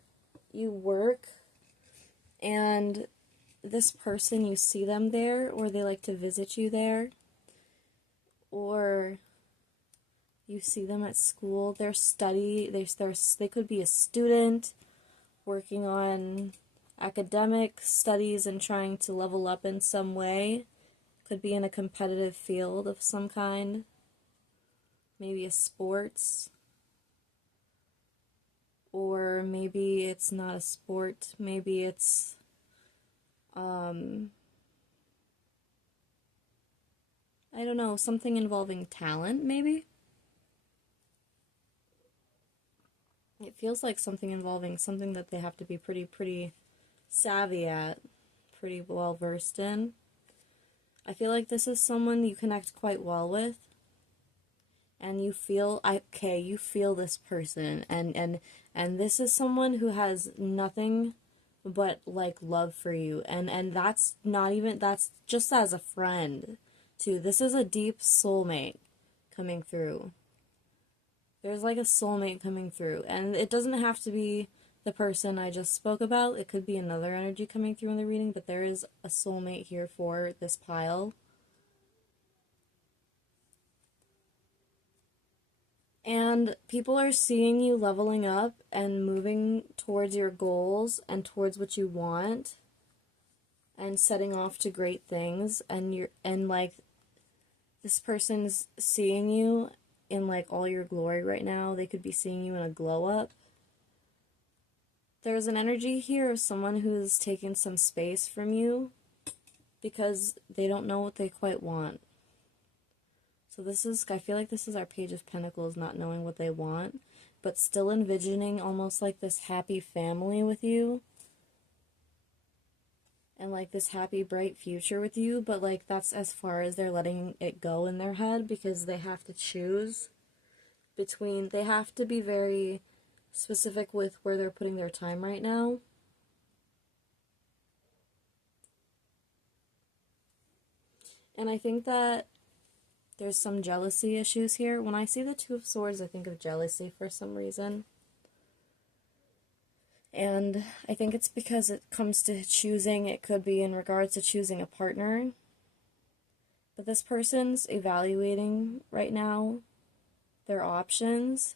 you work, and this person, you see them there, or they like to visit you there, or you see them at school. They could be a student working on academic studies and trying to level up in some way. Could be in a competitive field of some kind. Maybe a sports. Or maybe it's not a sport. Maybe it's I don't know, something involving talent, maybe? It feels like something involving something that they have to be pretty savvy at, pretty well versed in. I feel like this is someone you connect quite well with, and you feel this person, and this is someone who has nothing but like love for you, and that's just as a friend too. This is a deep soulmate coming through. There's like a soulmate coming through, and it doesn't have to be the person I just spoke about. It could be another energy coming through in the reading, but there is a soulmate here for this pile. And people are seeing you leveling up and moving towards your goals and towards what you want and setting off to great things, and like this person's seeing you in like all your glory right now. They could be seeing you in a glow up. There's an energy here of someone who's taken some space from you because they don't know what they quite want. So I feel like this is our Page of Pentacles, not knowing what they want, but still envisioning almost like this happy family with you. And like this happy, bright future with you, but like that's as far as they're letting it go in their head, because they have to choose between, they have to be very specific with where they're putting their time right now. And I think that there's some jealousy issues here. When I see the Two of Swords, I think of jealousy for some reason. And I think it's because it comes to choosing. It could be in regards to choosing a partner. But this person's evaluating right now their options,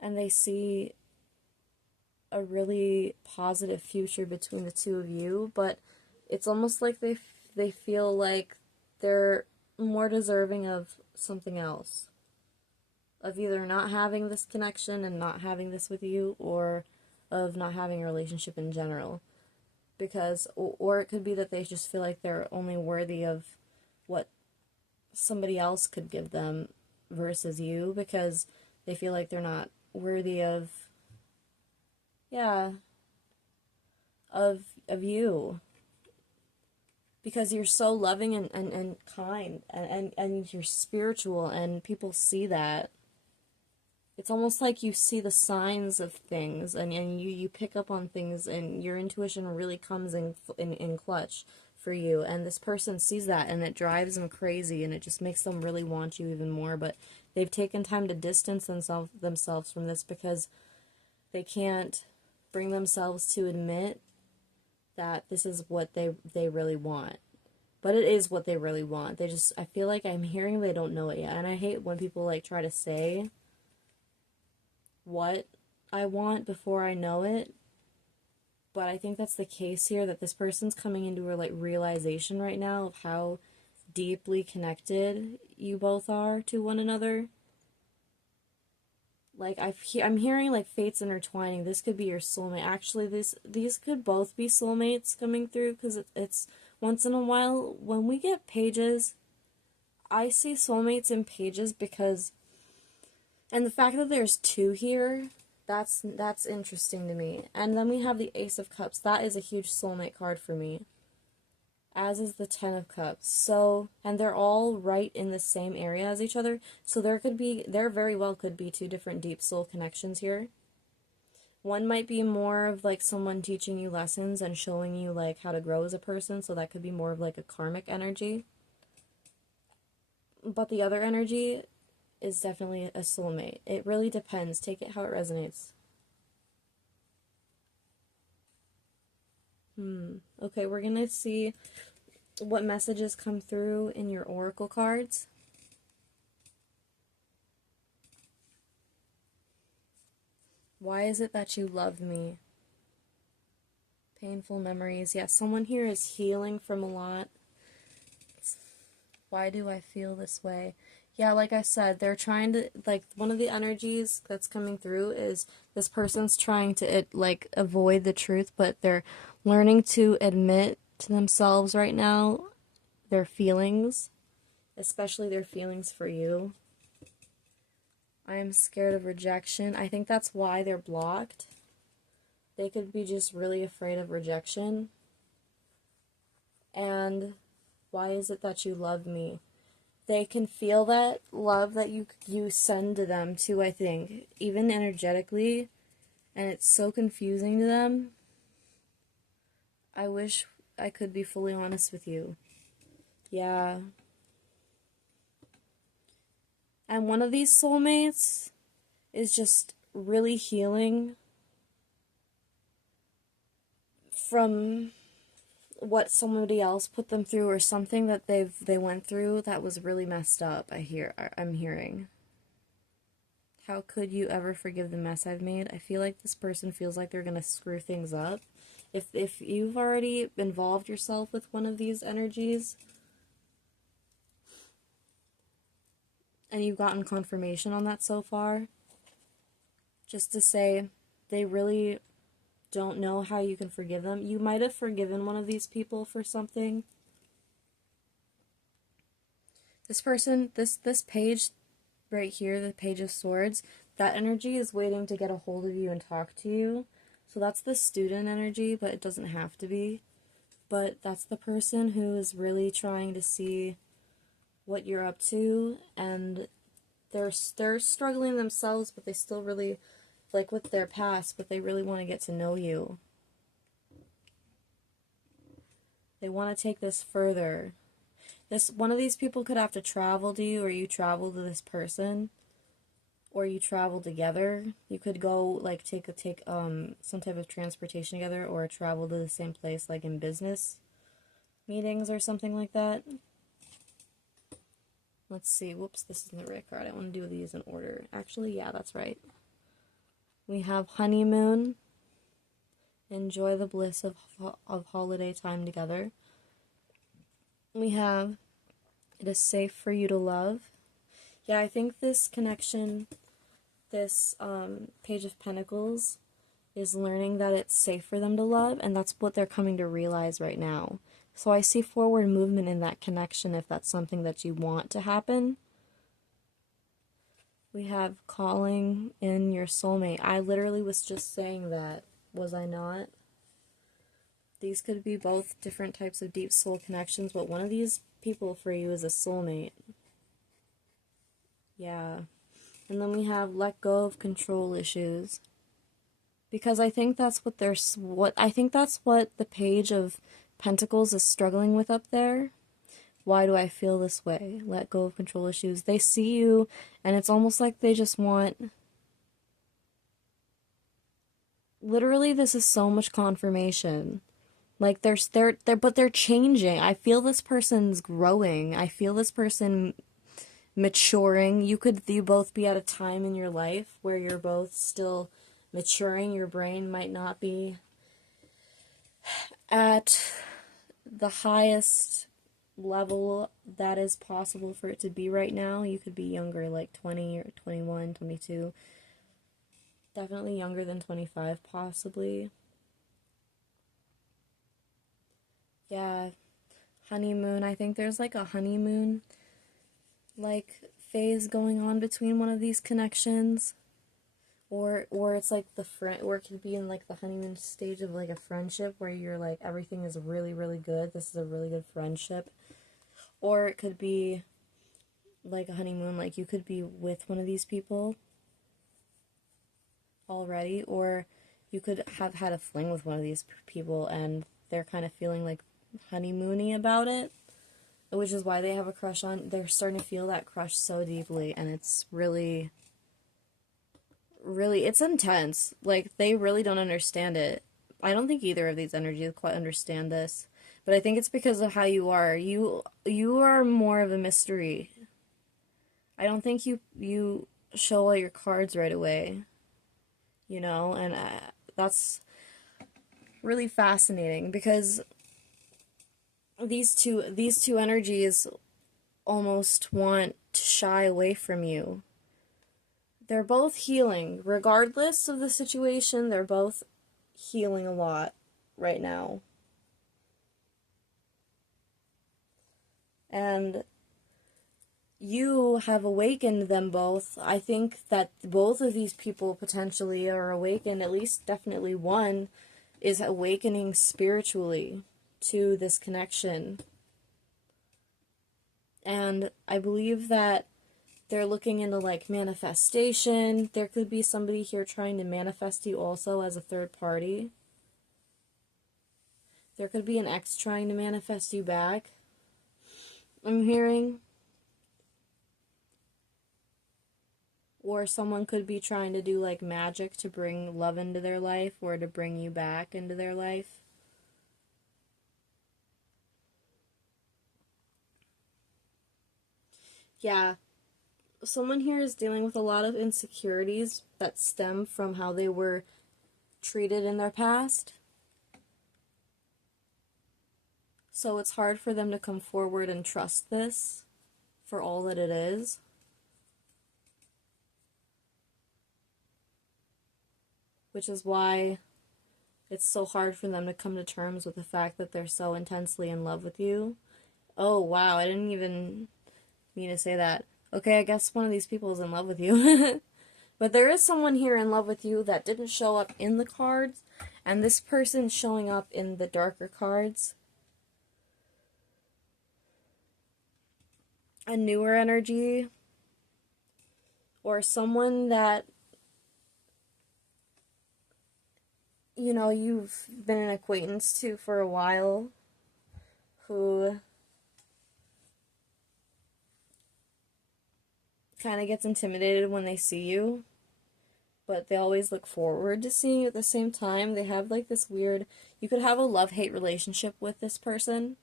and they see a really positive future between the two of you, but it's almost like they feel like they're more deserving of something else. Of either not having this connection and not having this with you, or of not having a relationship in general. Because, or it could be that they just feel like they're only worthy of what somebody else could give them versus you, because they feel like they're not worthy of, of you. Because you're so loving and kind, and you're spiritual, and people see that. It's almost like you see the signs of things, and you pick up on things, and your intuition really comes in clutch for you. And this person sees that, and it drives them crazy, and it just makes them really want you even more. But they've taken time to distance themselves from this because they can't bring themselves to admit that this is what they really want. But it is what they really want. They just, I feel like I'm hearing they don't know it yet. And I hate when people like try to say what I want before I know it. But I think that's the case here, that this person's coming into a like realization right now of how deeply connected you both are to one another. Like I'm hearing like fates intertwining. This could be your soulmate. Actually, these could both be soulmates coming through, because it's once in a while when we get pages, I see soulmates in pages because, and the fact that there's two here, that's interesting to me. And then we have the Ace of Cups. That is a huge soulmate card for me, as is the Ten of Cups. So, and they're all right in the same area as each other. So there very well could be two different deep soul connections here. One might be more of like someone teaching you lessons and showing you like how to grow as a person. So that could be more of like a karmic energy. But the other energy is definitely a soulmate. It really depends. Take it how it resonates. Okay, we're gonna see what messages come through in your oracle cards. Why is it that you love me? Painful memories. Yeah, someone here is healing from a lot. Why do I feel this way? Yeah, like I said, they're trying to, like, one of the energies that's coming through is this person's trying to, like, avoid the truth, but they're learning to admit to themselves right now their feelings, especially their feelings for you. I am scared of rejection. I think that's why they're blocked. They could be just really afraid of rejection. And why is it that you love me? They can feel that love that you send to them too, I think, even energetically, and it's so confusing to them. I wish I could be fully honest with you. Yeah. And one of these soulmates is just really healing from what somebody else put them through, or something that they went through that was really messed up. I'm hearing. How could you ever forgive the mess I've made? I feel like this person feels like they're gonna screw things up. If you've already involved yourself with one of these energies and you've gotten confirmation on that so far, just to say they really don't know how you can forgive them. You might have forgiven one of these people for something. This person, this page right here, the Page of Swords, that energy is waiting to get a hold of you and talk to you. So that's the student energy, but it doesn't have to be. But that's the person who is really trying to see what you're up to, and they're struggling themselves, but they still really, like with their past, but they really want to get to know you. They want to take this further. One of these people could have to travel to you, or you travel to this person, or you travel together. You could go like take some type of transportation together, or travel to the same place, like in business meetings or something like that. Let's see. Whoops, this isn't the right card. I want to do these in order. Actually, yeah, that's right. We have honeymoon. Enjoy the bliss of holiday time together. We have it is safe for you to love. Yeah, I think this connection, this Page of Pentacles, is learning that it's safe for them to love, and that's what they're coming to realize right now. So I see forward movement in that connection if that's something that you want to happen. We have calling in your soulmate. I literally was just saying that, was I not? These could be both different types of deep soul connections, but one of these people for you is a soulmate. Yeah. And then we have let go of control issues. Because I think that's what the Page of Pentacles is struggling with up there. Why do I feel this way? Let go of control issues. They see you, and it's almost like they just want... Literally, this is so much confirmation. Like, but they're changing. I feel this person's growing. I feel this person maturing. You both be at a time in your life where you're both still maturing. Your brain might not be at the highest level that is possible for it to be right now. You could be younger, like 20 or 21, 22. Definitely younger than 25, possibly. Yeah, honeymoon. I think there's like a honeymoon like phase going on between one of these connections. Or it's like or it could be in like the honeymoon stage of like a friendship where you're like everything is really, really good. This is a really good friendship. Or it could be like a honeymoon, like you could be with one of these people already, or you could have had a fling with one of these people and they're kind of feeling like honeymoony about it, which is why they have a crush on, they're starting to feel that crush so deeply, and it's really, really, it's intense. Like, they really don't understand it. I don't think either of these energies quite understand this, but I think it's because of how you are. You are more of a mystery. I don't think you show all your cards right away, you know, and that's really fascinating because these two energies almost want to shy away from you. They're both healing. Regardless of the situation, they're both healing a lot right now. And you have awakened them both. I think that both of these people potentially are awakened, at least definitely one is awakening spiritually to this connection. And I believe that they're looking into like manifestation. There could be somebody here trying to manifest you also as a third party. There could be an ex trying to manifest you back, I'm hearing. Or someone could be trying to do like magic to bring love into their life or to bring you back into their life. Yeah, someone here is dealing with a lot of insecurities that stem from how they were treated in their past. So it's hard for them to come forward and trust this for all that it is. Which is why it's so hard for them to come to terms with the fact that they're so intensely in love with you. Oh, wow, I didn't even mean to say that. Okay, I guess one of these people is in love with you. But there is someone here in love with you that didn't show up in the cards, and this person showing up in the darker cards. A newer energy, or someone that, you know, you've been an acquaintance to for a while, who kind of gets intimidated when they see you, but they always look forward to seeing you at the same time. They have like this weird, you could have a love-hate relationship with this person,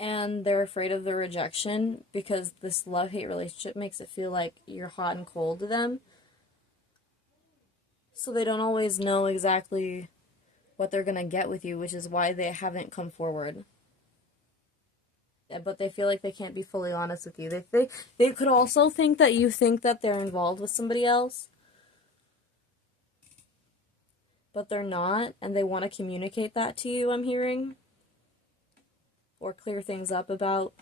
and they're afraid of the rejection because this love-hate relationship makes it feel like you're hot and cold to them. So they don't always know exactly what they're gonna get with you, which is why they haven't come forward. But they feel like they can't be fully honest with you. They could also think that you think that they're involved with somebody else, but they're not, and they want to communicate that to you, I'm hearing. Or clear things up about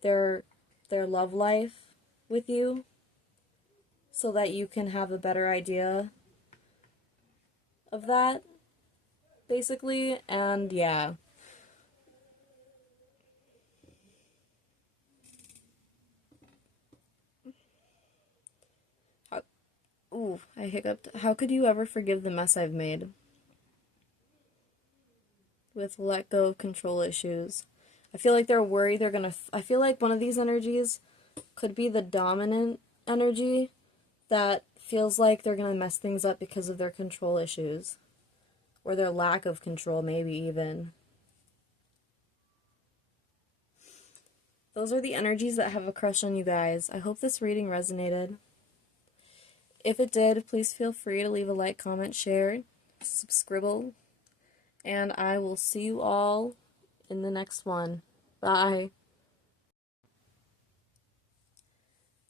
their love life with you so that you can have a better idea of that, basically. And yeah. Ooh, I hiccuped. How could you ever forgive the mess I've made? With let go of control issues. I feel like they're worried they're gonna. I feel like one of these energies could be the dominant energy that feels like they're gonna mess things up because of their control issues. Or their lack of control, maybe even. Those are the energies that have a crush on you guys. I hope this reading resonated. If it did, please feel free to leave a like, comment, share, subscribe, and I will see you all in the next one. Bye.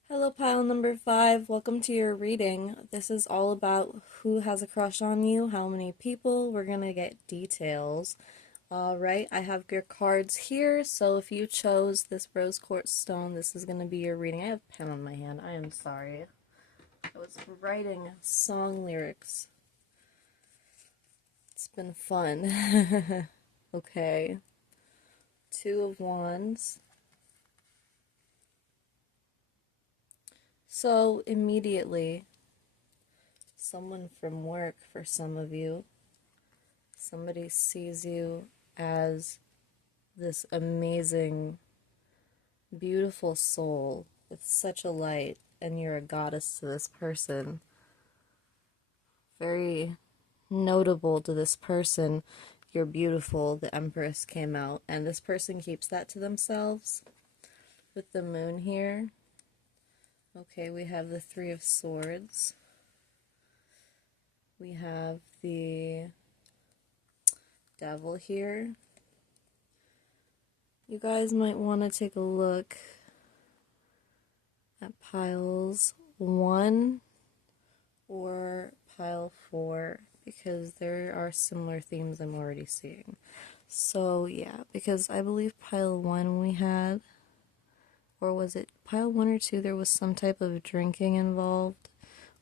Hello, pile number 5. Welcome to your reading. This is all about who has a crush on you, how many people. We're gonna get details. Alright, I have your cards here, so if you chose this rose quartz stone, this is gonna be your reading. I have a pen on my hand. I am sorry. I was writing song lyrics. It's been fun. Okay. 2 of Wands. So, immediately, someone from work, for some of you, somebody sees you as this amazing, beautiful soul with such a light, and you're a goddess to this person. Very notable to this person. You're beautiful. The Empress came out, and this person keeps that to themselves. With the moon here. Okay, we have the 3 of Swords. We have the Devil here. You guys might want to take a look at piles 1 or pile 4 because there are similar themes I'm already seeing. So yeah, because I believe pile 1 we had, or was it pile 1 or 2, there was some type of drinking involved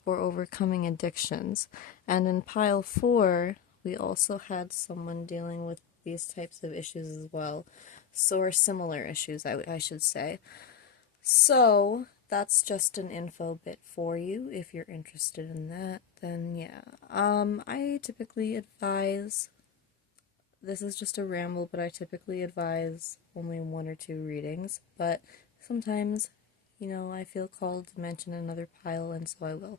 or overcoming addictions. And in pile 4, we also had someone dealing with these types of issues as well. So, or similar issues, I should say. So, that's just an info bit for you. If you're interested in that, then yeah. I typically advise, this is just a ramble, but I typically advise only 1 or 2 readings. But sometimes, you know, I feel called to mention another pile, and so I will.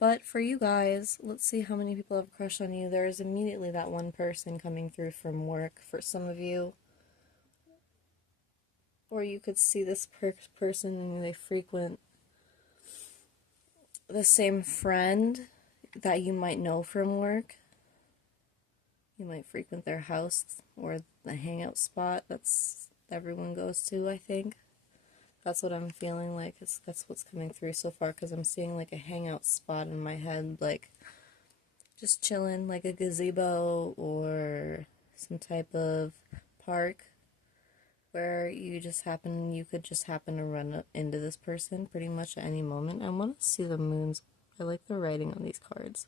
But for you guys, let's see how many people have a crush on you. There's immediately that one person coming through from work for some of you. Or you could see this person and they frequent the same friend that you might know from work. You might frequent their house or the hangout spot that's everyone goes to, I think. That's what I'm feeling like. That's what's coming through so far, because I'm seeing like a hangout spot in my head, like just chilling, like a gazebo or some type of park where you could just happen to run into this person pretty much at any moment. I want to see the moons. I like the writing on these cards.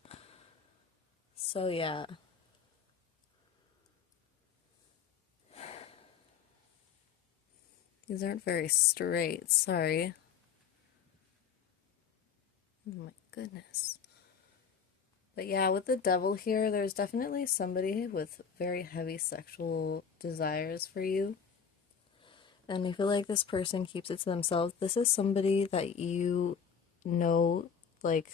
So yeah. These aren't very straight, sorry. Oh my goodness. But yeah, with the Devil here, there's definitely somebody with very heavy sexual desires for you. And I feel like this person keeps it to themselves. This is somebody that you know, like,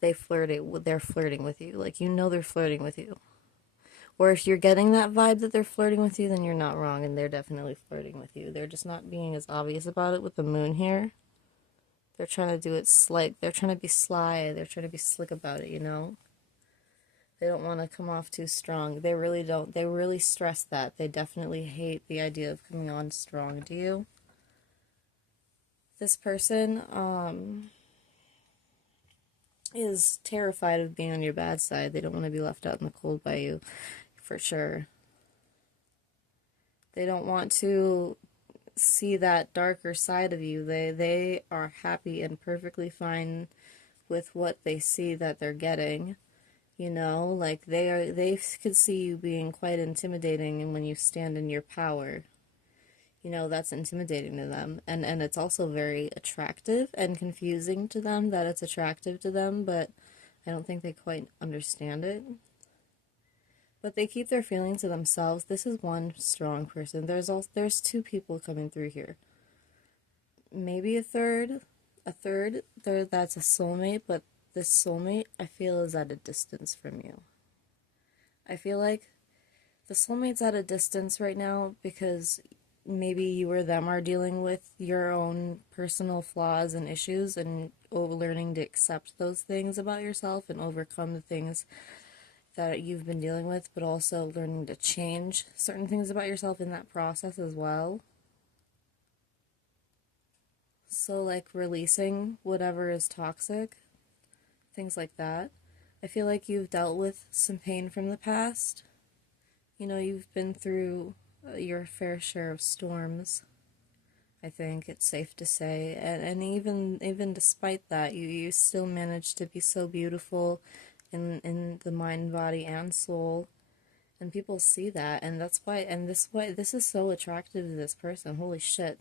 they're flirting with you. Like, you know they're flirting with you. Or if you're getting that vibe that they're flirting with you, then you're not wrong, and they're definitely flirting with you. They're just not being as obvious about it with the moon here. They're trying to do it slick. They're trying to be sly. They're trying to be slick about it, you know? They don't want to come off too strong. They really don't. They really stress that. They definitely hate the idea of coming on strong. Do you? This person, is terrified of being on your bad side. They don't want to be left out in the cold by you, for sure. They don't want to see that darker side of you. They are happy and perfectly fine with what they see that they're getting. You know, like they could see you being quite intimidating and when you stand in your power. that's intimidating to them. And it's also very attractive and confusing to them that it's attractive to them, but I don't think they quite understand it. But they keep their feelings to themselves. This is one strong person. There's two people coming through here. Maybe a third that's a soulmate, but this soulmate I feel is at a distance from you. I feel like the soulmate's at a distance right now because maybe you or them are dealing with your own personal flaws and issues and learning to accept those things about yourself and overcome the things that you've been dealing with, but also learning to change certain things about yourself in that process as well. So, like releasing whatever is toxic, things like that. I feel like you've dealt with some pain from the past. You've been through your fair share of storms. I think it's safe to say, and even despite that, you still managed to be so beautiful in the mind, body, and soul, and people see that, and that's why, and this is so attractive to this person. Holy shit.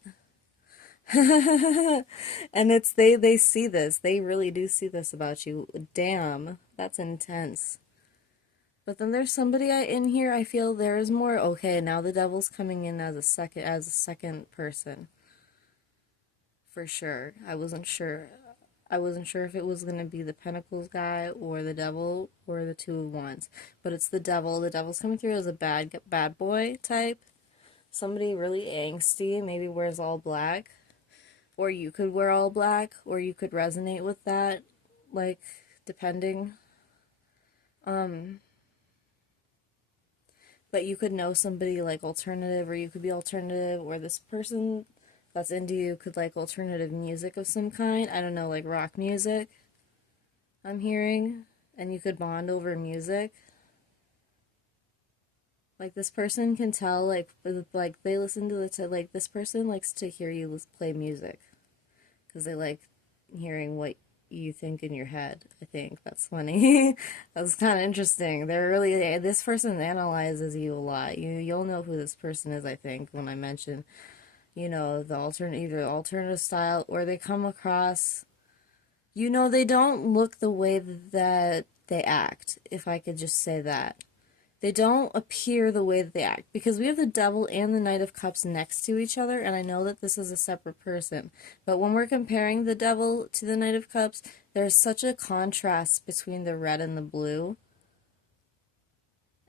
And it's they see this. They really do see this about you. Damn, that's intense. But then there's somebody in here I feel there is more. Okay, now the devil's coming in as a second person. For sure. I wasn't sure if it was gonna be the Pentacles guy or the devil or the Two of Wands. But it's the devil. The devil's coming through as a bad boy type. Somebody really angsty, maybe wears all black. Or you could wear all black, or you could resonate with that, like, depending. Um, but you could know somebody like alternative, or you could be alternative, or this person that's into you could like alternative music of some kind. I don't know, like rock music, I'm hearing, and you could bond over music. Like this person can tell, like they listen to like this person likes to hear you play music because they like hearing what you think in your head. I think that's funny. That's kind of interesting. This person analyzes you a lot. You'll know who this person is, I think, when I mention, the either alternative style, or they come across, they don't look the way that they act, if I could just say that. They don't appear the way that they act, because we have the devil and the Knight of Cups next to each other, and I know that this is a separate person. But when we're comparing the devil to the Knight of Cups, there's such a contrast between the red and the blue.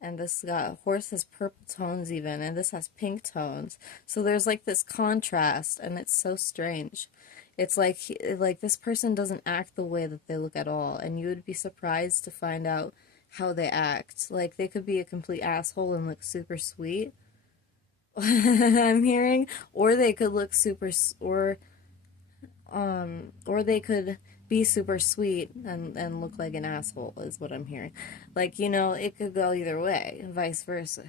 And this horse has purple tones even, and this has pink tones. So there's like this contrast, and it's so strange. It's like this person doesn't act the way that they look at all, and you would be surprised to find out how they act. Like they could be a complete asshole and look super sweet. I'm hearing, or they could look or they could be super sweet and look like an asshole is what I'm hearing. Like, it could go either way, vice versa.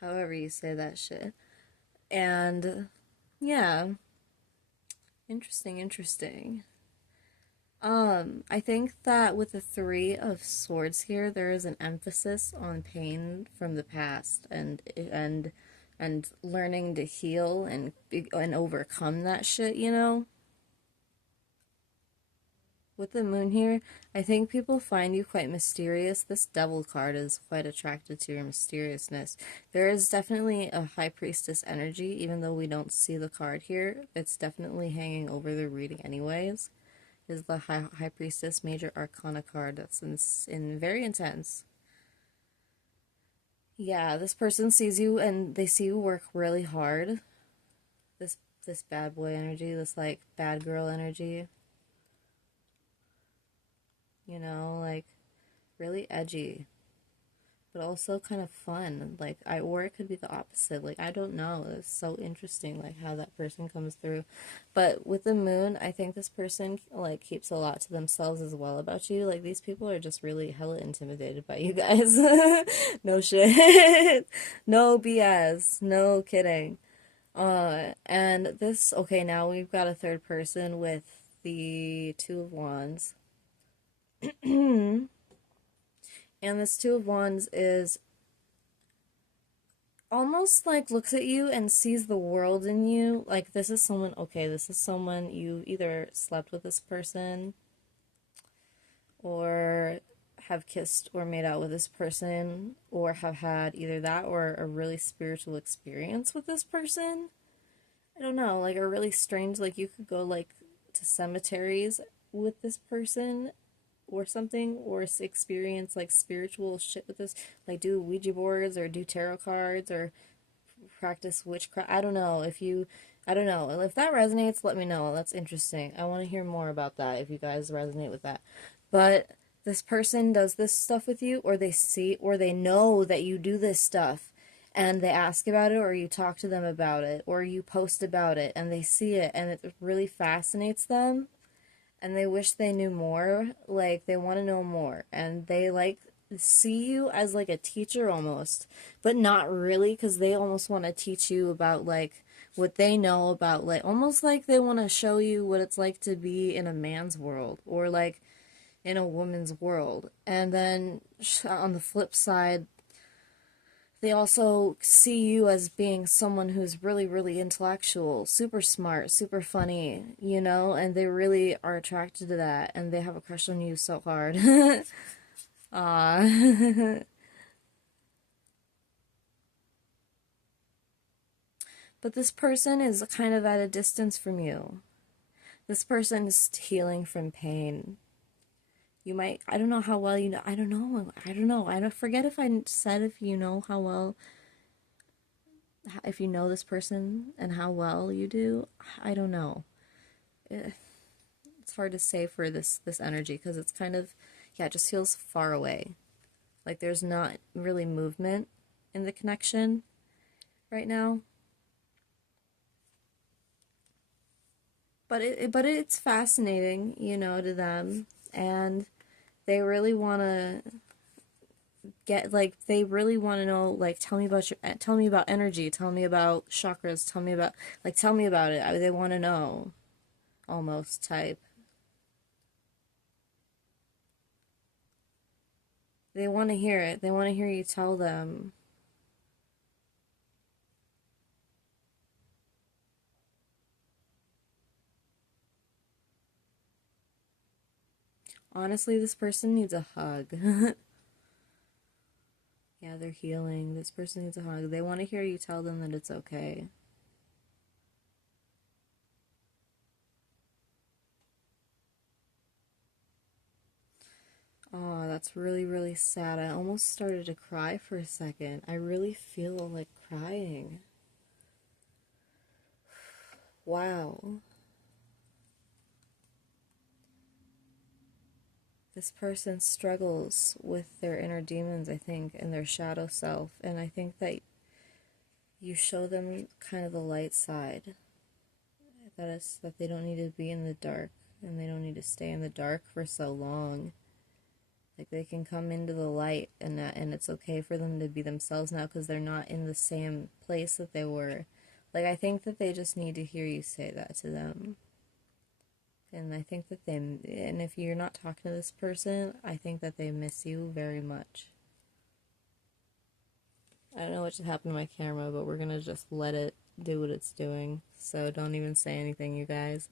However you say that shit. And yeah, interesting. I think that with the Three of Swords here, there is an emphasis on pain from the past and learning to heal and overcome that shit. With the moon here, I think people find you quite mysterious. This devil card is quite attracted to your mysteriousness. There is definitely a high priestess energy, even though we don't see the card here. It's definitely hanging over the reading anyways. Is the high priestess major arcana card that's in very intense. Yeah, this person sees you and they see you work really hard. This bad boy energy, this like bad girl energy. Like really edgy, but also kind of fun. Or it could be the opposite. Like, I don't know. It's so interesting, like, how that person comes through. But with the moon, I think this person, like, keeps a lot to themselves as well about you. Like, these people are just really hella intimidated by you guys. No shit. No BS. No kidding. Okay, now we've got a third person with the Two of Wands. And this Two of Wands is almost like looks at you and sees the world in you. Like, this is someone, okay, this is someone you either slept with this person or have kissed or made out with this person or have had either that or a really spiritual experience with this person. I don't know, like a really strange, like you could go like to cemeteries with this person or something, or experience like spiritual shit with this, like do Ouija boards or do tarot cards or practice witchcraft. I don't know if you, I don't know if that resonates. Let me know. That's interesting. I want to hear more about that if you guys resonate with that. But this person does this stuff with you, or they see, or they know that you do this stuff, and they ask about it, or you talk to them about it, or you post about it, and they see it, and it really fascinates them, and they wish they knew more. Like they want to know more, and they like see you as like a teacher almost, but not really, because they almost want to teach you about like what they know about, like almost like they want to show you what it's like to be in a man's world or like in a woman's world. And then on the flip side, they also see you as being someone who's really, really intellectual, super smart, super funny, you know, and they really are attracted to that, and they have a crush on you so hard. Aww. But this person is kind of at a distance from you. This person is healing from pain. You might, I don't know how well you know, I don't know, I don't forget if I said if you know how well, if you know this person and how well you do. I don't know. It's hard to say for this energy because it's kind of, yeah, it just feels far away. Like there's not really movement in the connection right now. But it's fascinating, you know, to them, and they really want to get, like they really want to know, like tell me about energy, tell me about chakras, tell me about, like tell me about it. They want to know, almost type. They want to hear it. They want to hear you tell them. Honestly, this person needs a hug. Yeah, they're healing. This person needs a hug. They want to hear you tell them that it's okay. Oh, that's really, really sad. I almost started to cry for a second. I really feel like crying. Wow. This person struggles with their inner demons, I think, and their shadow self. And I think that you show them kind of the light side. That is, that they don't need to be in the dark and they don't need to stay in the dark for so long. Like they can come into the light, and it's okay for them to be themselves now because they're not in the same place that they were. Like I think that they just need to hear you say that to them. And I think that they, and if you're not talking to this person, I think that they miss you very much. I don't know what just happened to my camera, but we're gonna just let it do what it's doing. So don't even say anything, you guys.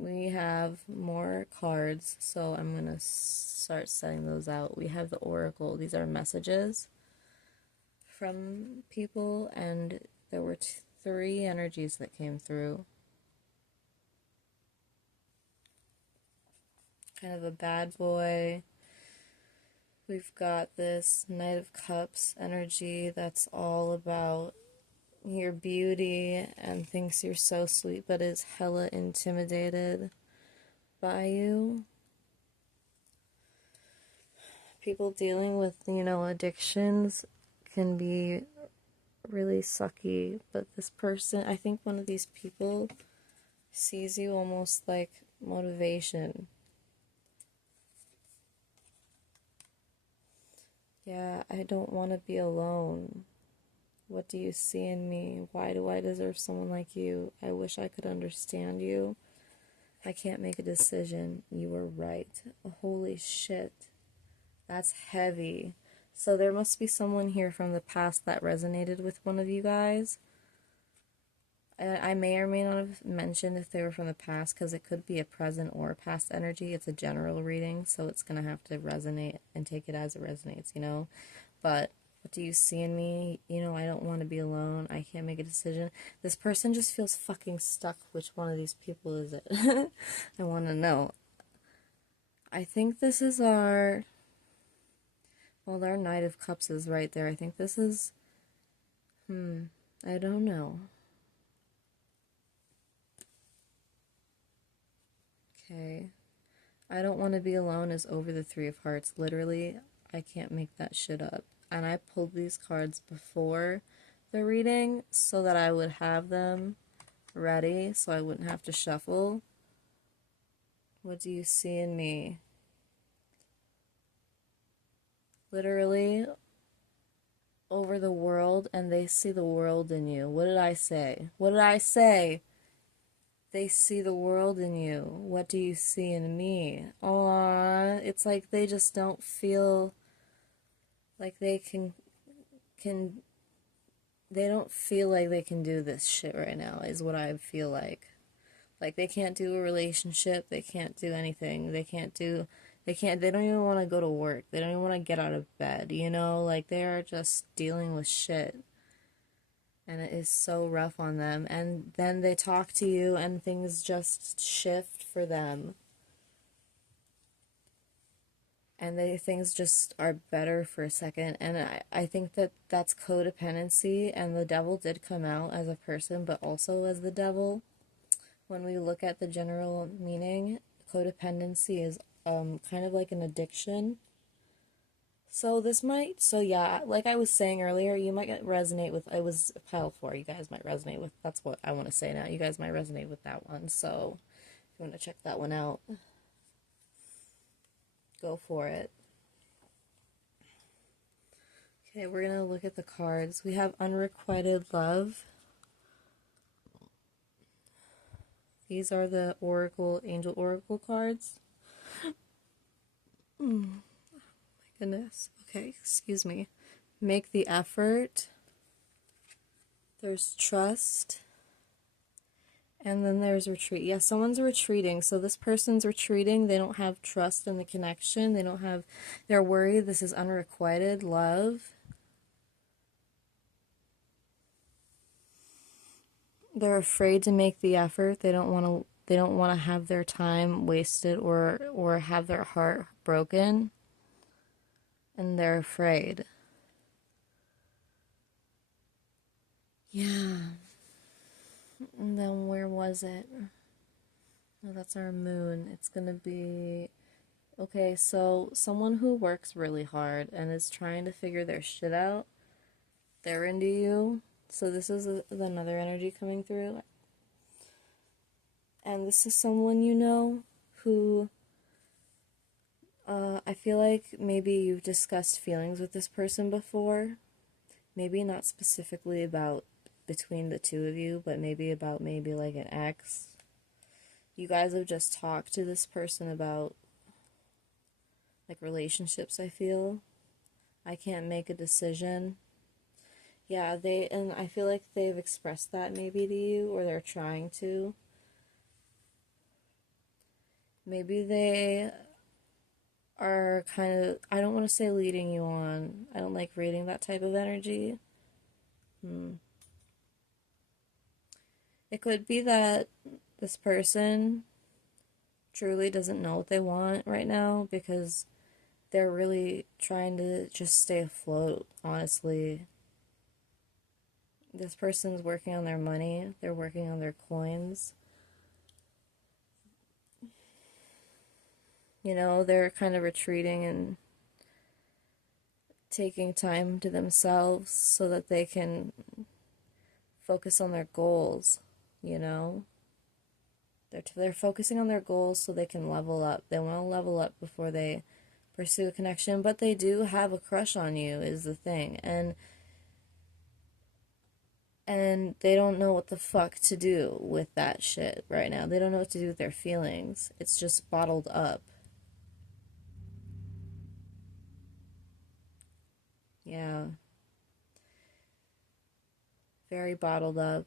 We have more cards, so I'm gonna start setting those out. We have the Oracle. These are messages from people, and there were three energies that came through. Kind of a bad boy. We've got this Knight of Cups energy that's all about your beauty and thinks you're so sweet but is hella intimidated by you. People dealing with, you know, addictions can be really sucky, but this person, I think one of these people sees you almost like motivation. Yeah, I don't want to be alone. What do you see in me? Why do I deserve someone like you? I wish I could understand you. I can't make a decision. You were right. Holy shit. That's heavy. So there must be someone here from the past that resonated with one of you guys. I may or may not have mentioned if they were from the past because it could be a present or a past energy. It's a general reading, so it's going to have to resonate and take it as it resonates, you know? But what do you see in me? You know, I don't want to be alone. I can't make a decision. This person just feels fucking stuck. Which one of these people is it? I want to know. I think this is our... Well, our Knight of Cups is right there. I think this is... I don't know. Okay. I don't want to be alone is over the Three of Hearts. Literally, I can't make that shit up. And I pulled these cards before the reading so that I would have them ready so I wouldn't have to shuffle. What do you see in me? Literally over the world, and they see the world in you. What did I say? What did I say? They see the world in you. What do you see in me? Aww, it's like they just don't feel like they can they don't feel like they can do this shit right now, is what I feel like. Like they can't do a relationship, they can't do anything, they don't even want to go to work, they don't even want to get out of bed, you know, like they are just dealing with shit. And it is so rough on them. And then they talk to you and things just shift for them. And things just are better for a second. And I think that that's codependency. And the devil did come out as a person, but also as the devil. When we look at the general meaning, codependency is kind of like an addiction. So yeah, like I was saying earlier, you might resonate with, I was pile 4, you guys might resonate with, that's what I want to say now, you guys might resonate with that one, so if you want to check that one out, go for it. Okay, we're going to look at the cards. We have Unrequited Love. These are the Angel Oracle cards. My goodness. Okay, excuse me. Make the effort. There's trust. And then there's retreat. Yeah, someone's retreating. So this person's retreating. They don't have trust in the connection. They're worried. This is unrequited love. They're afraid to make the effort. They don't want to have their time wasted or have their heart broken. And they're afraid. Yeah. And then where was it? Oh, that's our moon. It's gonna be... Okay, so someone who works really hard and is trying to figure their shit out, they're into you. So this is another energy coming through. And this is someone you know who... I feel like maybe you've discussed feelings with this person before. Maybe not specifically about between the two of you, but maybe about like an ex. You guys have just talked to this person about like relationships, I feel. I can't make a decision. Yeah, and I feel like they've expressed that maybe to you, or they're trying to. Maybe they are kind of, I don't want to say leading you on. I don't like reading that type of energy. It could be that this person truly doesn't know what they want right now because they're really trying to just stay afloat, honestly. This person's working on their money. They're working on their coins. You know, they're kind of retreating and taking time to themselves so that they can focus on their goals, you know? They're focusing on their goals so they can level up. They want to level up before they pursue a connection, but they do have a crush on you is the thing. And they don't know what the fuck to do with that shit right now. They don't know what to do with their feelings. It's just bottled up. Yeah. Very bottled up.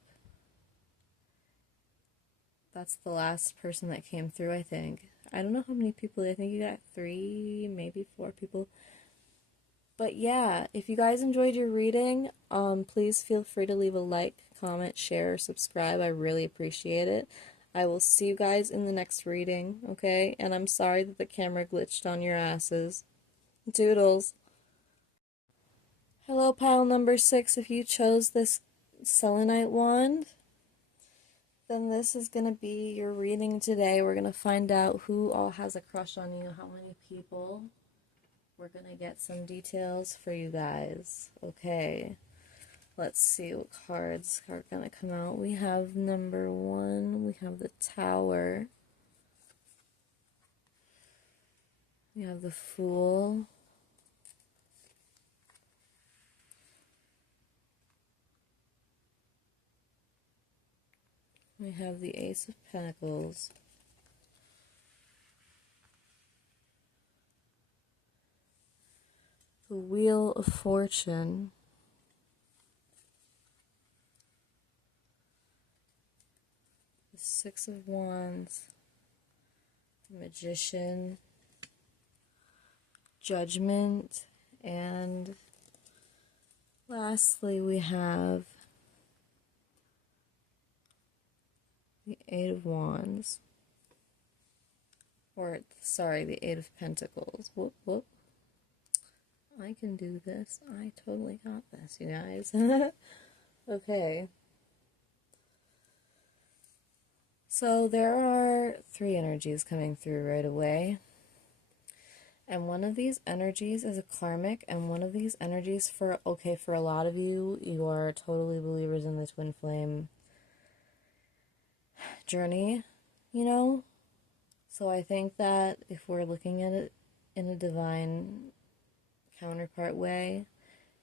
That's the last person that came through, I think. I don't know how many people. I think you got 3, maybe 4 people. But yeah, if you guys enjoyed your reading, please feel free to leave a like, comment, share, subscribe. I really appreciate it. I will see you guys in the next reading, okay? And I'm sorry that the camera glitched on your asses. Doodles. Hello, pile number 6. If you chose this selenite wand, then this is going to be your reading today. We're going to find out who all has a crush on you, how many people. We're going to get some details for you guys. Okay, let's see what cards are going to come out. We have number 1. We have the Tower. We have the Fool. We have the Ace of Pentacles. The Wheel of Fortune. The Six of Wands. The Magician. Judgment. And lastly, we have the Eight of Wands. Or, sorry, the Eight of Pentacles. Whoop, whoop. I can do this. I totally got this, you guys. Okay. So there are 3 energies coming through right away. And one of these energies is a karmic, and one of these energies for a lot of you, you are totally believers in the twin flame journey, you know? So I think that if we're looking at it in a divine counterpart way,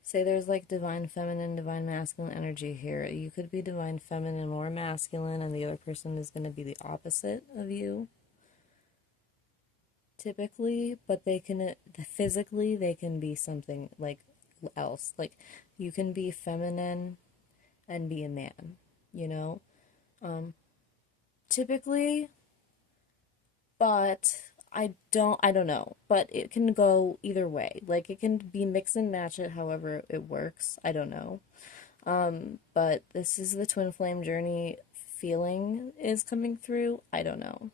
say there's like divine feminine, divine masculine energy here. You could be divine feminine or masculine, and the other person is going to be the opposite of you, typically, but they can, physically, they can be something like else. Like, you can be feminine and be a man, you know? Typically, but I don't know, but it can go either way. Like, it can be mix and match it however it works. I don't know. But this is the twin flame journey feeling is coming through. I don't know.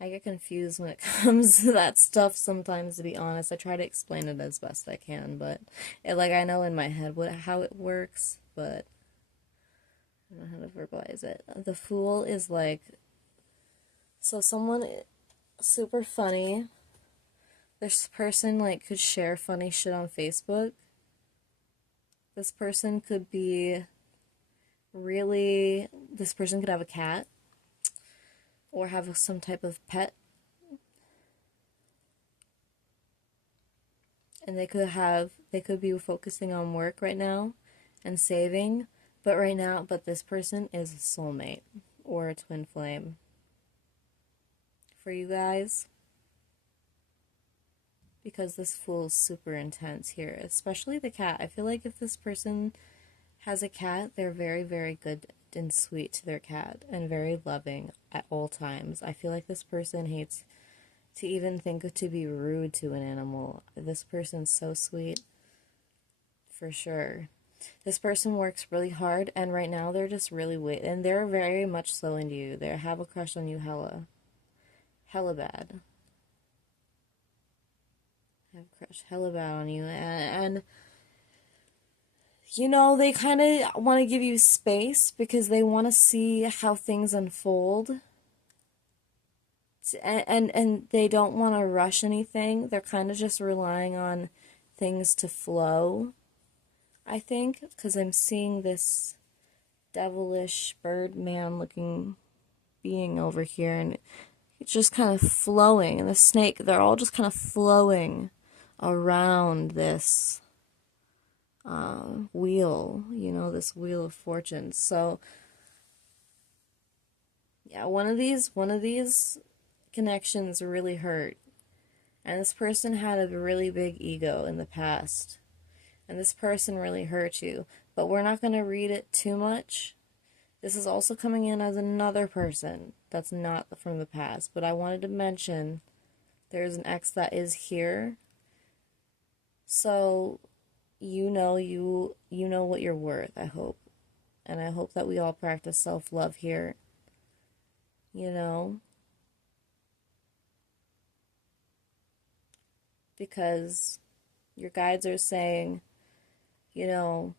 I get confused when it comes to that stuff sometimes, to be honest. I try to explain it as best I can, but like, I know in my head how it works, but I don't know how to verbalize it. The Fool is like, so someone super funny. This person like could share funny shit on Facebook. This person could be this person could have a cat or have some type of pet. And they could be focusing on work right now and saving, but this person is a soulmate or a twin flame for you guys, because this Fool is super intense here, especially the cat. I feel like if this person has a cat, they're very, very good and sweet to their cat and very loving at all times. I feel like this person hates to even think to be rude to an animal. This person's so sweet, for sure. This person works really hard, and right now they're just really and they're very much so into you. They have a crush on you hella bad. I have a crush hella bad on you, and you know, they kind of want to give you space because they want to see how things unfold. And they don't want to rush anything. They're kind of just relying on things to flow, I think, because I'm seeing this devilish Birdman looking being over here, and it's just kind of flowing. And the snake, they're all just kind of flowing around this wheel, you know, this wheel of fortune. So yeah, one of these connections really hurt, And this person had a really big ego in the past. And this person really hurt you. But we're not going to read it too much. This is also coming in as another person that's not from the past. But I wanted to mention there's an ex that is here. So you know what you're worth, I hope. And I hope that we all practice self-love here. You know? Because your guides are saying, you know,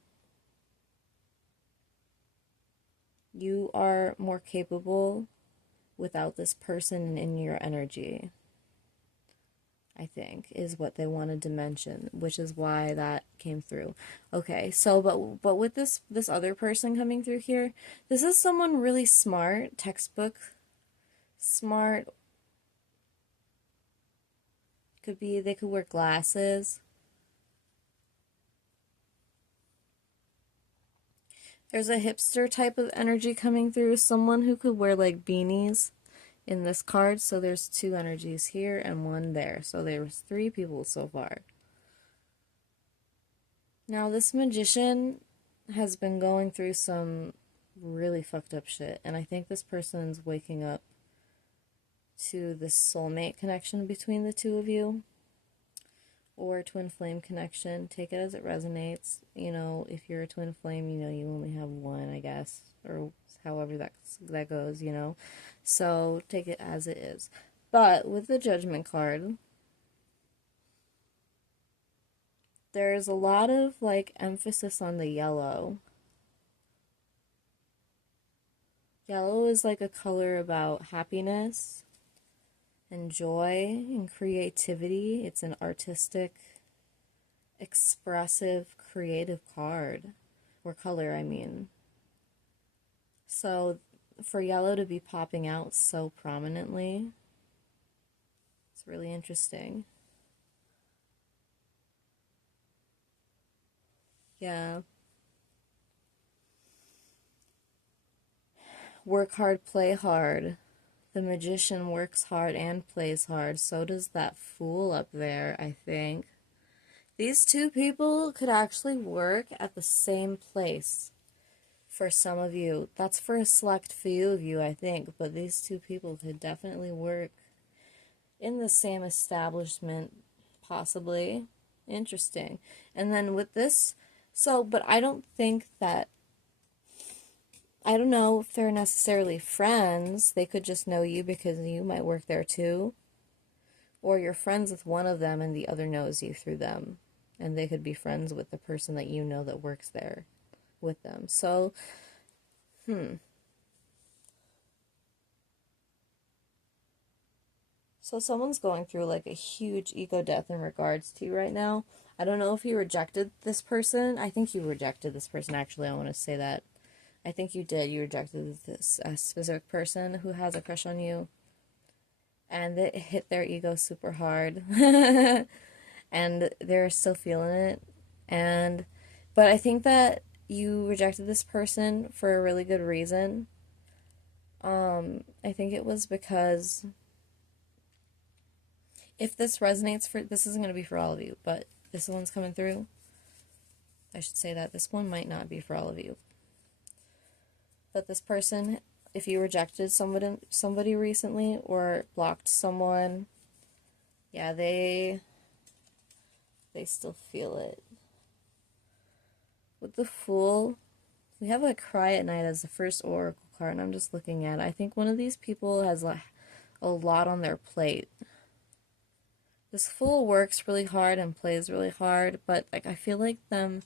you are more capable without this person in your energy, I think, is what they wanted to mention, which is why that came through. Okay, so but with this other person coming through here, this is someone really smart, textbook smart. Could be they could wear glasses. There's a hipster type of energy coming through, someone who could wear like beanies in this card. So there's two energies here and one there. So there's three people so far. Now this magician has been going through some really fucked up shit, and I think this person's waking up to this soulmate connection between the two of you, or twin flame connection. Take it as it resonates. You know, if you're a twin flame, you know you only have one, I guess, or however that goes, you know. So take it as it is. But with the Judgment card, there's a lot of like emphasis on the yellow. Yellow is like a color about happiness and joy and creativity. It's an artistic, expressive, creative card, or color, I mean. So for yellow to be popping out so prominently, it's really interesting. Yeah. Work hard, play hard. The magician works hard and plays hard. So does that fool up there, I think. These two people could actually work at the same place for some of you. That's for a select few of you, I think. But these two people could definitely work in the same establishment, possibly. Interesting. And then with this, but I don't think that, I don't know if they're necessarily friends. They could just know you because you might work there too. Or you're friends with one of them and the other knows you through them. And they could be friends with the person that you know that works there with them. So, So someone's going through like a huge ego death in regards to you right now. I don't know if you rejected this person. I think you rejected this person, actually. I want to say that. I think you did. You rejected this specific person who has a crush on you. And it hit their ego super hard. And they're still feeling it. But I think that you rejected this person for a really good reason. I think it was because if this resonates this isn't going to be for all of you, but this one's coming through. I should say that this one might not be for all of you. But this person, if you rejected somebody recently or blocked someone, yeah, they still feel it. With the Fool, we have a Cry at Night as the first oracle card, and I'm just looking at it. I think one of these people has like a lot on their plate. This Fool works really hard and plays really hard, but like I feel like them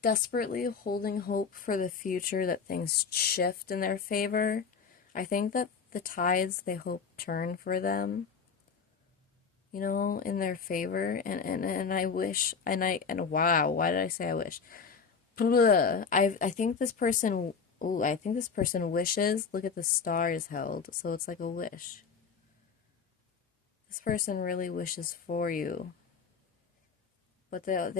desperately holding hope for the future that things shift in their favor. I think that the tides they hope turn for them, you know, in their favor. And I wish, and wow, why did I say I wish? Blah. I think this person, I think this person wishes. Look at the stars held, so it's like a wish. This person really wishes for you, but they're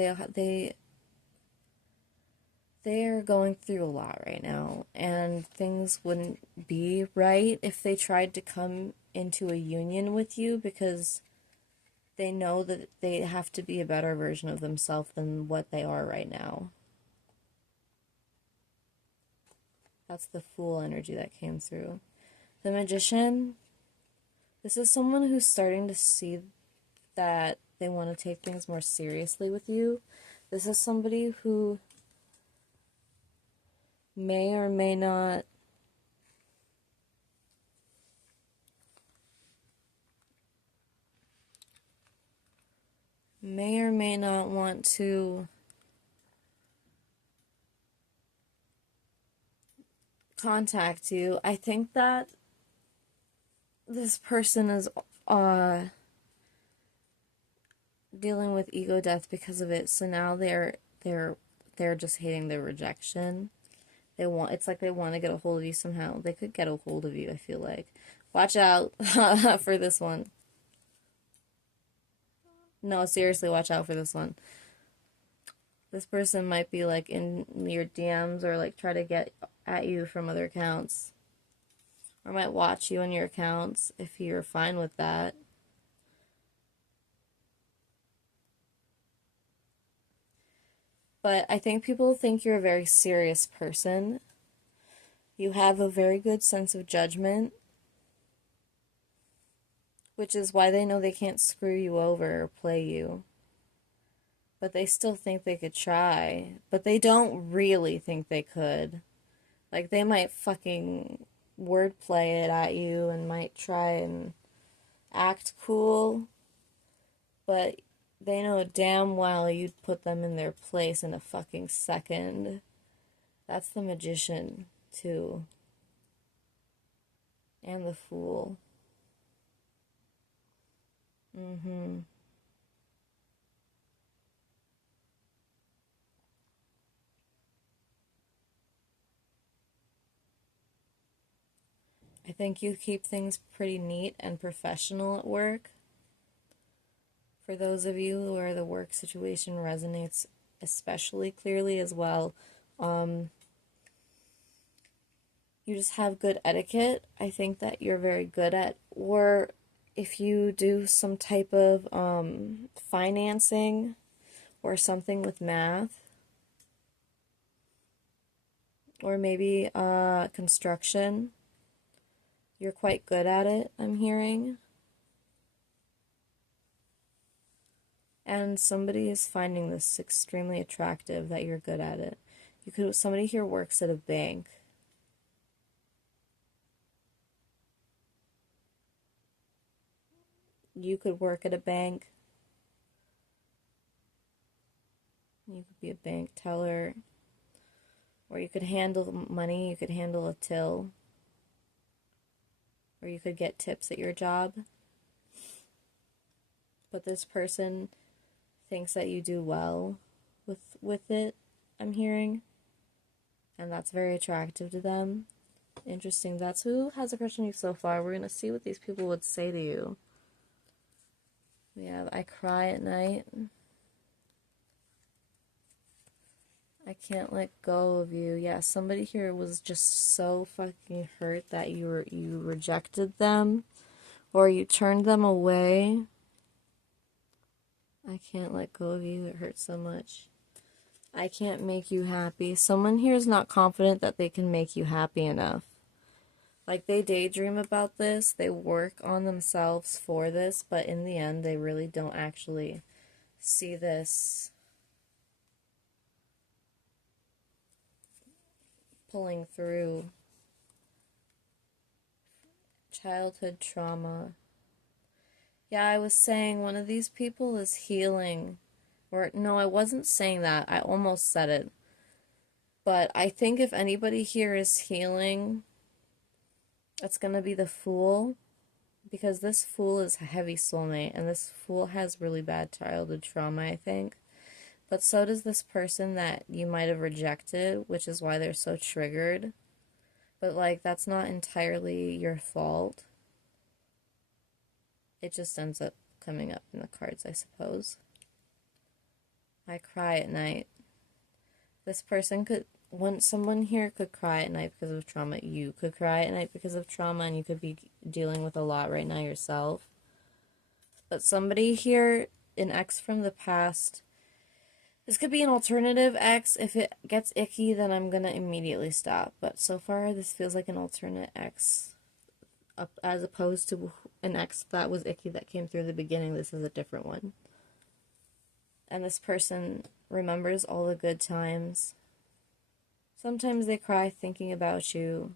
going through a lot right now, and things wouldn't be right if they tried to come into a union with you, because They know that they have to be a better version of themselves than what they are right now. That's the Fool energy that came through. The Magician, this is someone who's starting to see that they want to take things more seriously with you. This is somebody who may or may not want to contact you. I think that this person is dealing with ego death because of it. So now they're just hating the rejection. It's like they want to get a hold of you somehow. They could get a hold of you, I feel like. Watch out for this one. No, seriously, watch out for this one. This person might be like in your DMs or like try to get at you from other accounts. Or might watch you on your accounts if you're fine with that. But I think people think you're a very serious person. You have a very good sense of judgment, which is why they know they can't screw you over or play you. But they still think they could try. But they don't really think they could. Like, they might fucking wordplay it at you and might try and act cool. But they know damn well you'd put them in their place in a fucking second. That's the Magician, too. And the Fool. I think you keep things pretty neat and professional at work. For those of you where the work situation resonates especially clearly as well, you just have good etiquette. I think that you're very good at, or if you do some type of financing or something with math, or maybe construction, you're quite good at it, I'm hearing. And somebody is finding this extremely attractive that you're good at it. Somebody here works at a bank. You could work at a bank. You could be a bank teller. Or you could handle money. You could handle a till. Or you could get tips at your job. But this person thinks that you do well with it, I'm hearing. And that's very attractive to them. Interesting. That's who has a crush on you so far. We're going to see what these people would say to you. We have I cry at night. I can't let go of you. Yeah, somebody here was just so fucking hurt that you rejected them or you turned them away. I can't let go of you. It hurts so much. I can't make you happy. Someone here is not confident that they can make you happy enough. Like, they daydream about this, they work on themselves for this, but in the end, they really don't actually see this pulling through. Childhood trauma. Yeah, I was saying one of these people is healing. Or, no, I wasn't saying that. I almost said it. But I think if anybody here is healing, it's going to be the Fool. Because this Fool is a heavy soulmate. And this Fool has really bad childhood trauma, I think. But so does this person that you might have rejected, which is why they're so triggered. But, like, that's not entirely your fault. It just ends up coming up in the cards, I suppose. I cry at night. This person someone here could cry at night because of trauma. You could cry at night because of trauma, and you could be dealing with a lot right now yourself. But somebody here, an ex from the past, this could be an alternative ex. If it gets icky, then I'm gonna immediately stop. But so far, this feels like an alternate ex, as opposed to an ex that was icky that came through the beginning. This is a different one. And this person remembers all the good times. Sometimes they cry thinking about you.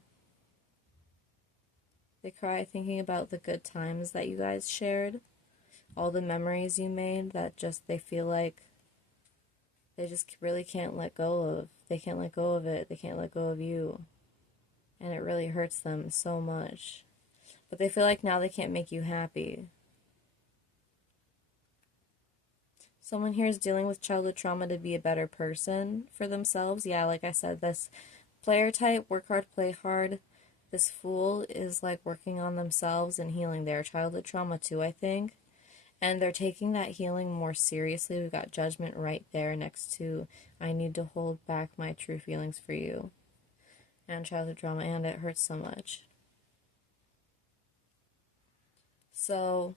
They cry thinking about the good times that you guys shared. All the memories you made that just they feel like they just really can't let go of. They can't let go of it. They can't let go of you. And it really hurts them so much. But they feel like now they can't make you happy. Someone here is dealing with childhood trauma to be a better person for themselves. Yeah, like I said, this player type, work hard, play hard. This fool is like working on themselves and healing their childhood trauma too, I think. And they're taking that healing more seriously. We've got judgment right there next to I need to hold back my true feelings for you. And childhood trauma, and it hurts so much. So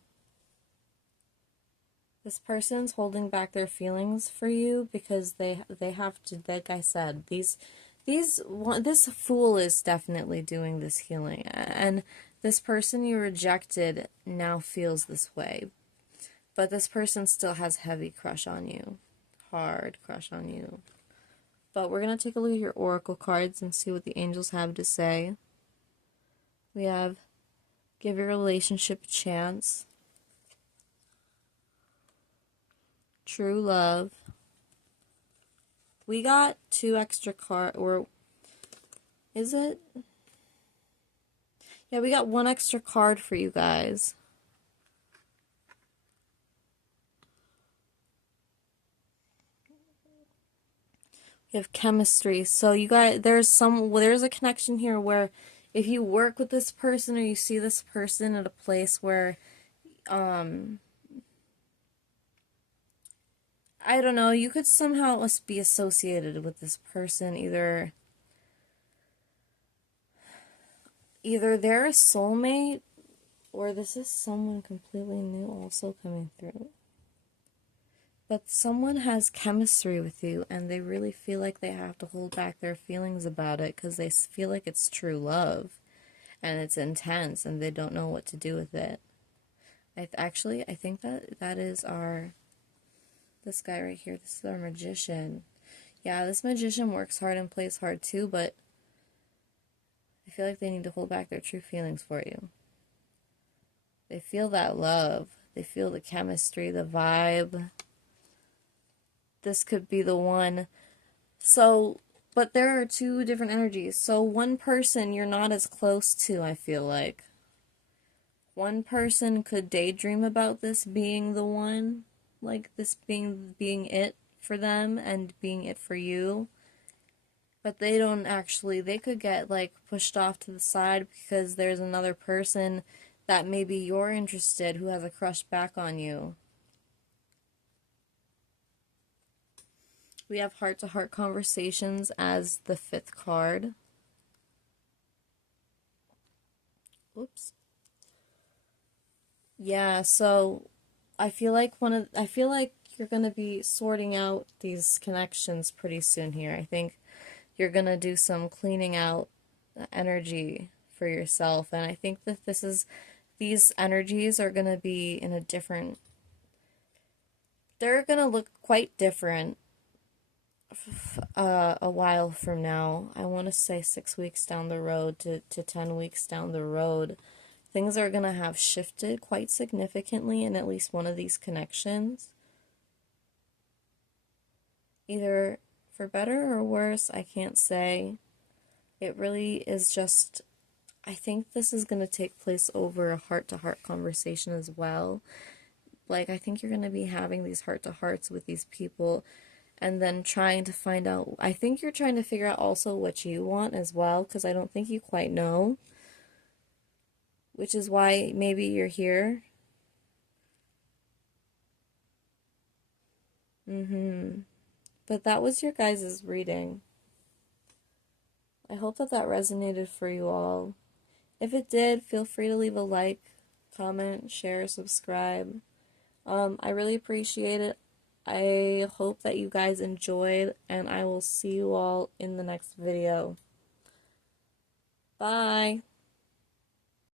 this person's holding back their feelings for you because they have to, like I said, this fool is definitely doing this healing, and this person you rejected now feels this way. But this person still has heavy crush on you. Hard crush on you. But we're going to take a look at your oracle cards and see what the angels have to say. We have give your relationship a chance. True love. We got 2 extra cards, or is it? Yeah, we got 1 extra card for you guys. We have chemistry. So you guys, there's a connection here where if you work with this person or you see this person at a place where, I don't know, you could somehow be associated with this person. Either they're a soulmate or this is someone completely new also coming through. But someone has chemistry with you and they really feel like they have to hold back their feelings about it because they feel like it's true love and it's intense and they don't know what to do with it. I think that is this guy right here. This is our magician. Yeah, this magician works hard and plays hard too, but I feel like they need to hold back their true feelings for you. They feel that love. They feel the chemistry, the vibe. This could be the one. So, but there are 2 different energies. So one person you're not as close to, I feel like. One person could daydream about this being the one, like this being it for them and being it for you. But they don't actually, they could get like pushed off to the side because there's another person that maybe you're interested who has a crush back on you. We have heart-to-heart conversations as the 5th card. Oops. Yeah, so I feel like you're going to be sorting out these connections pretty soon here. I think you're going to do some cleaning out energy for yourself, and I think that these energies are going to be in a different, they're going to look quite different a while from now. I want to say 6 weeks down the road to 10 weeks down the road. Things are going to have shifted quite significantly in at least one of these connections. Either for better or worse, I can't say. It really is just, I think this is going to take place over a heart-to-heart conversation as well. Like, I think you're going to be having these heart-to-hearts with these people and then trying to find out, I think you're trying to figure out also what you want as well, because I don't think you quite know. Which is why maybe you're here. But that was your guys' reading. I hope that resonated for you all. If it did, feel free to leave a like, comment, share, subscribe. I really appreciate it. I hope that you guys enjoyed, and I will see you all in the next video. Bye!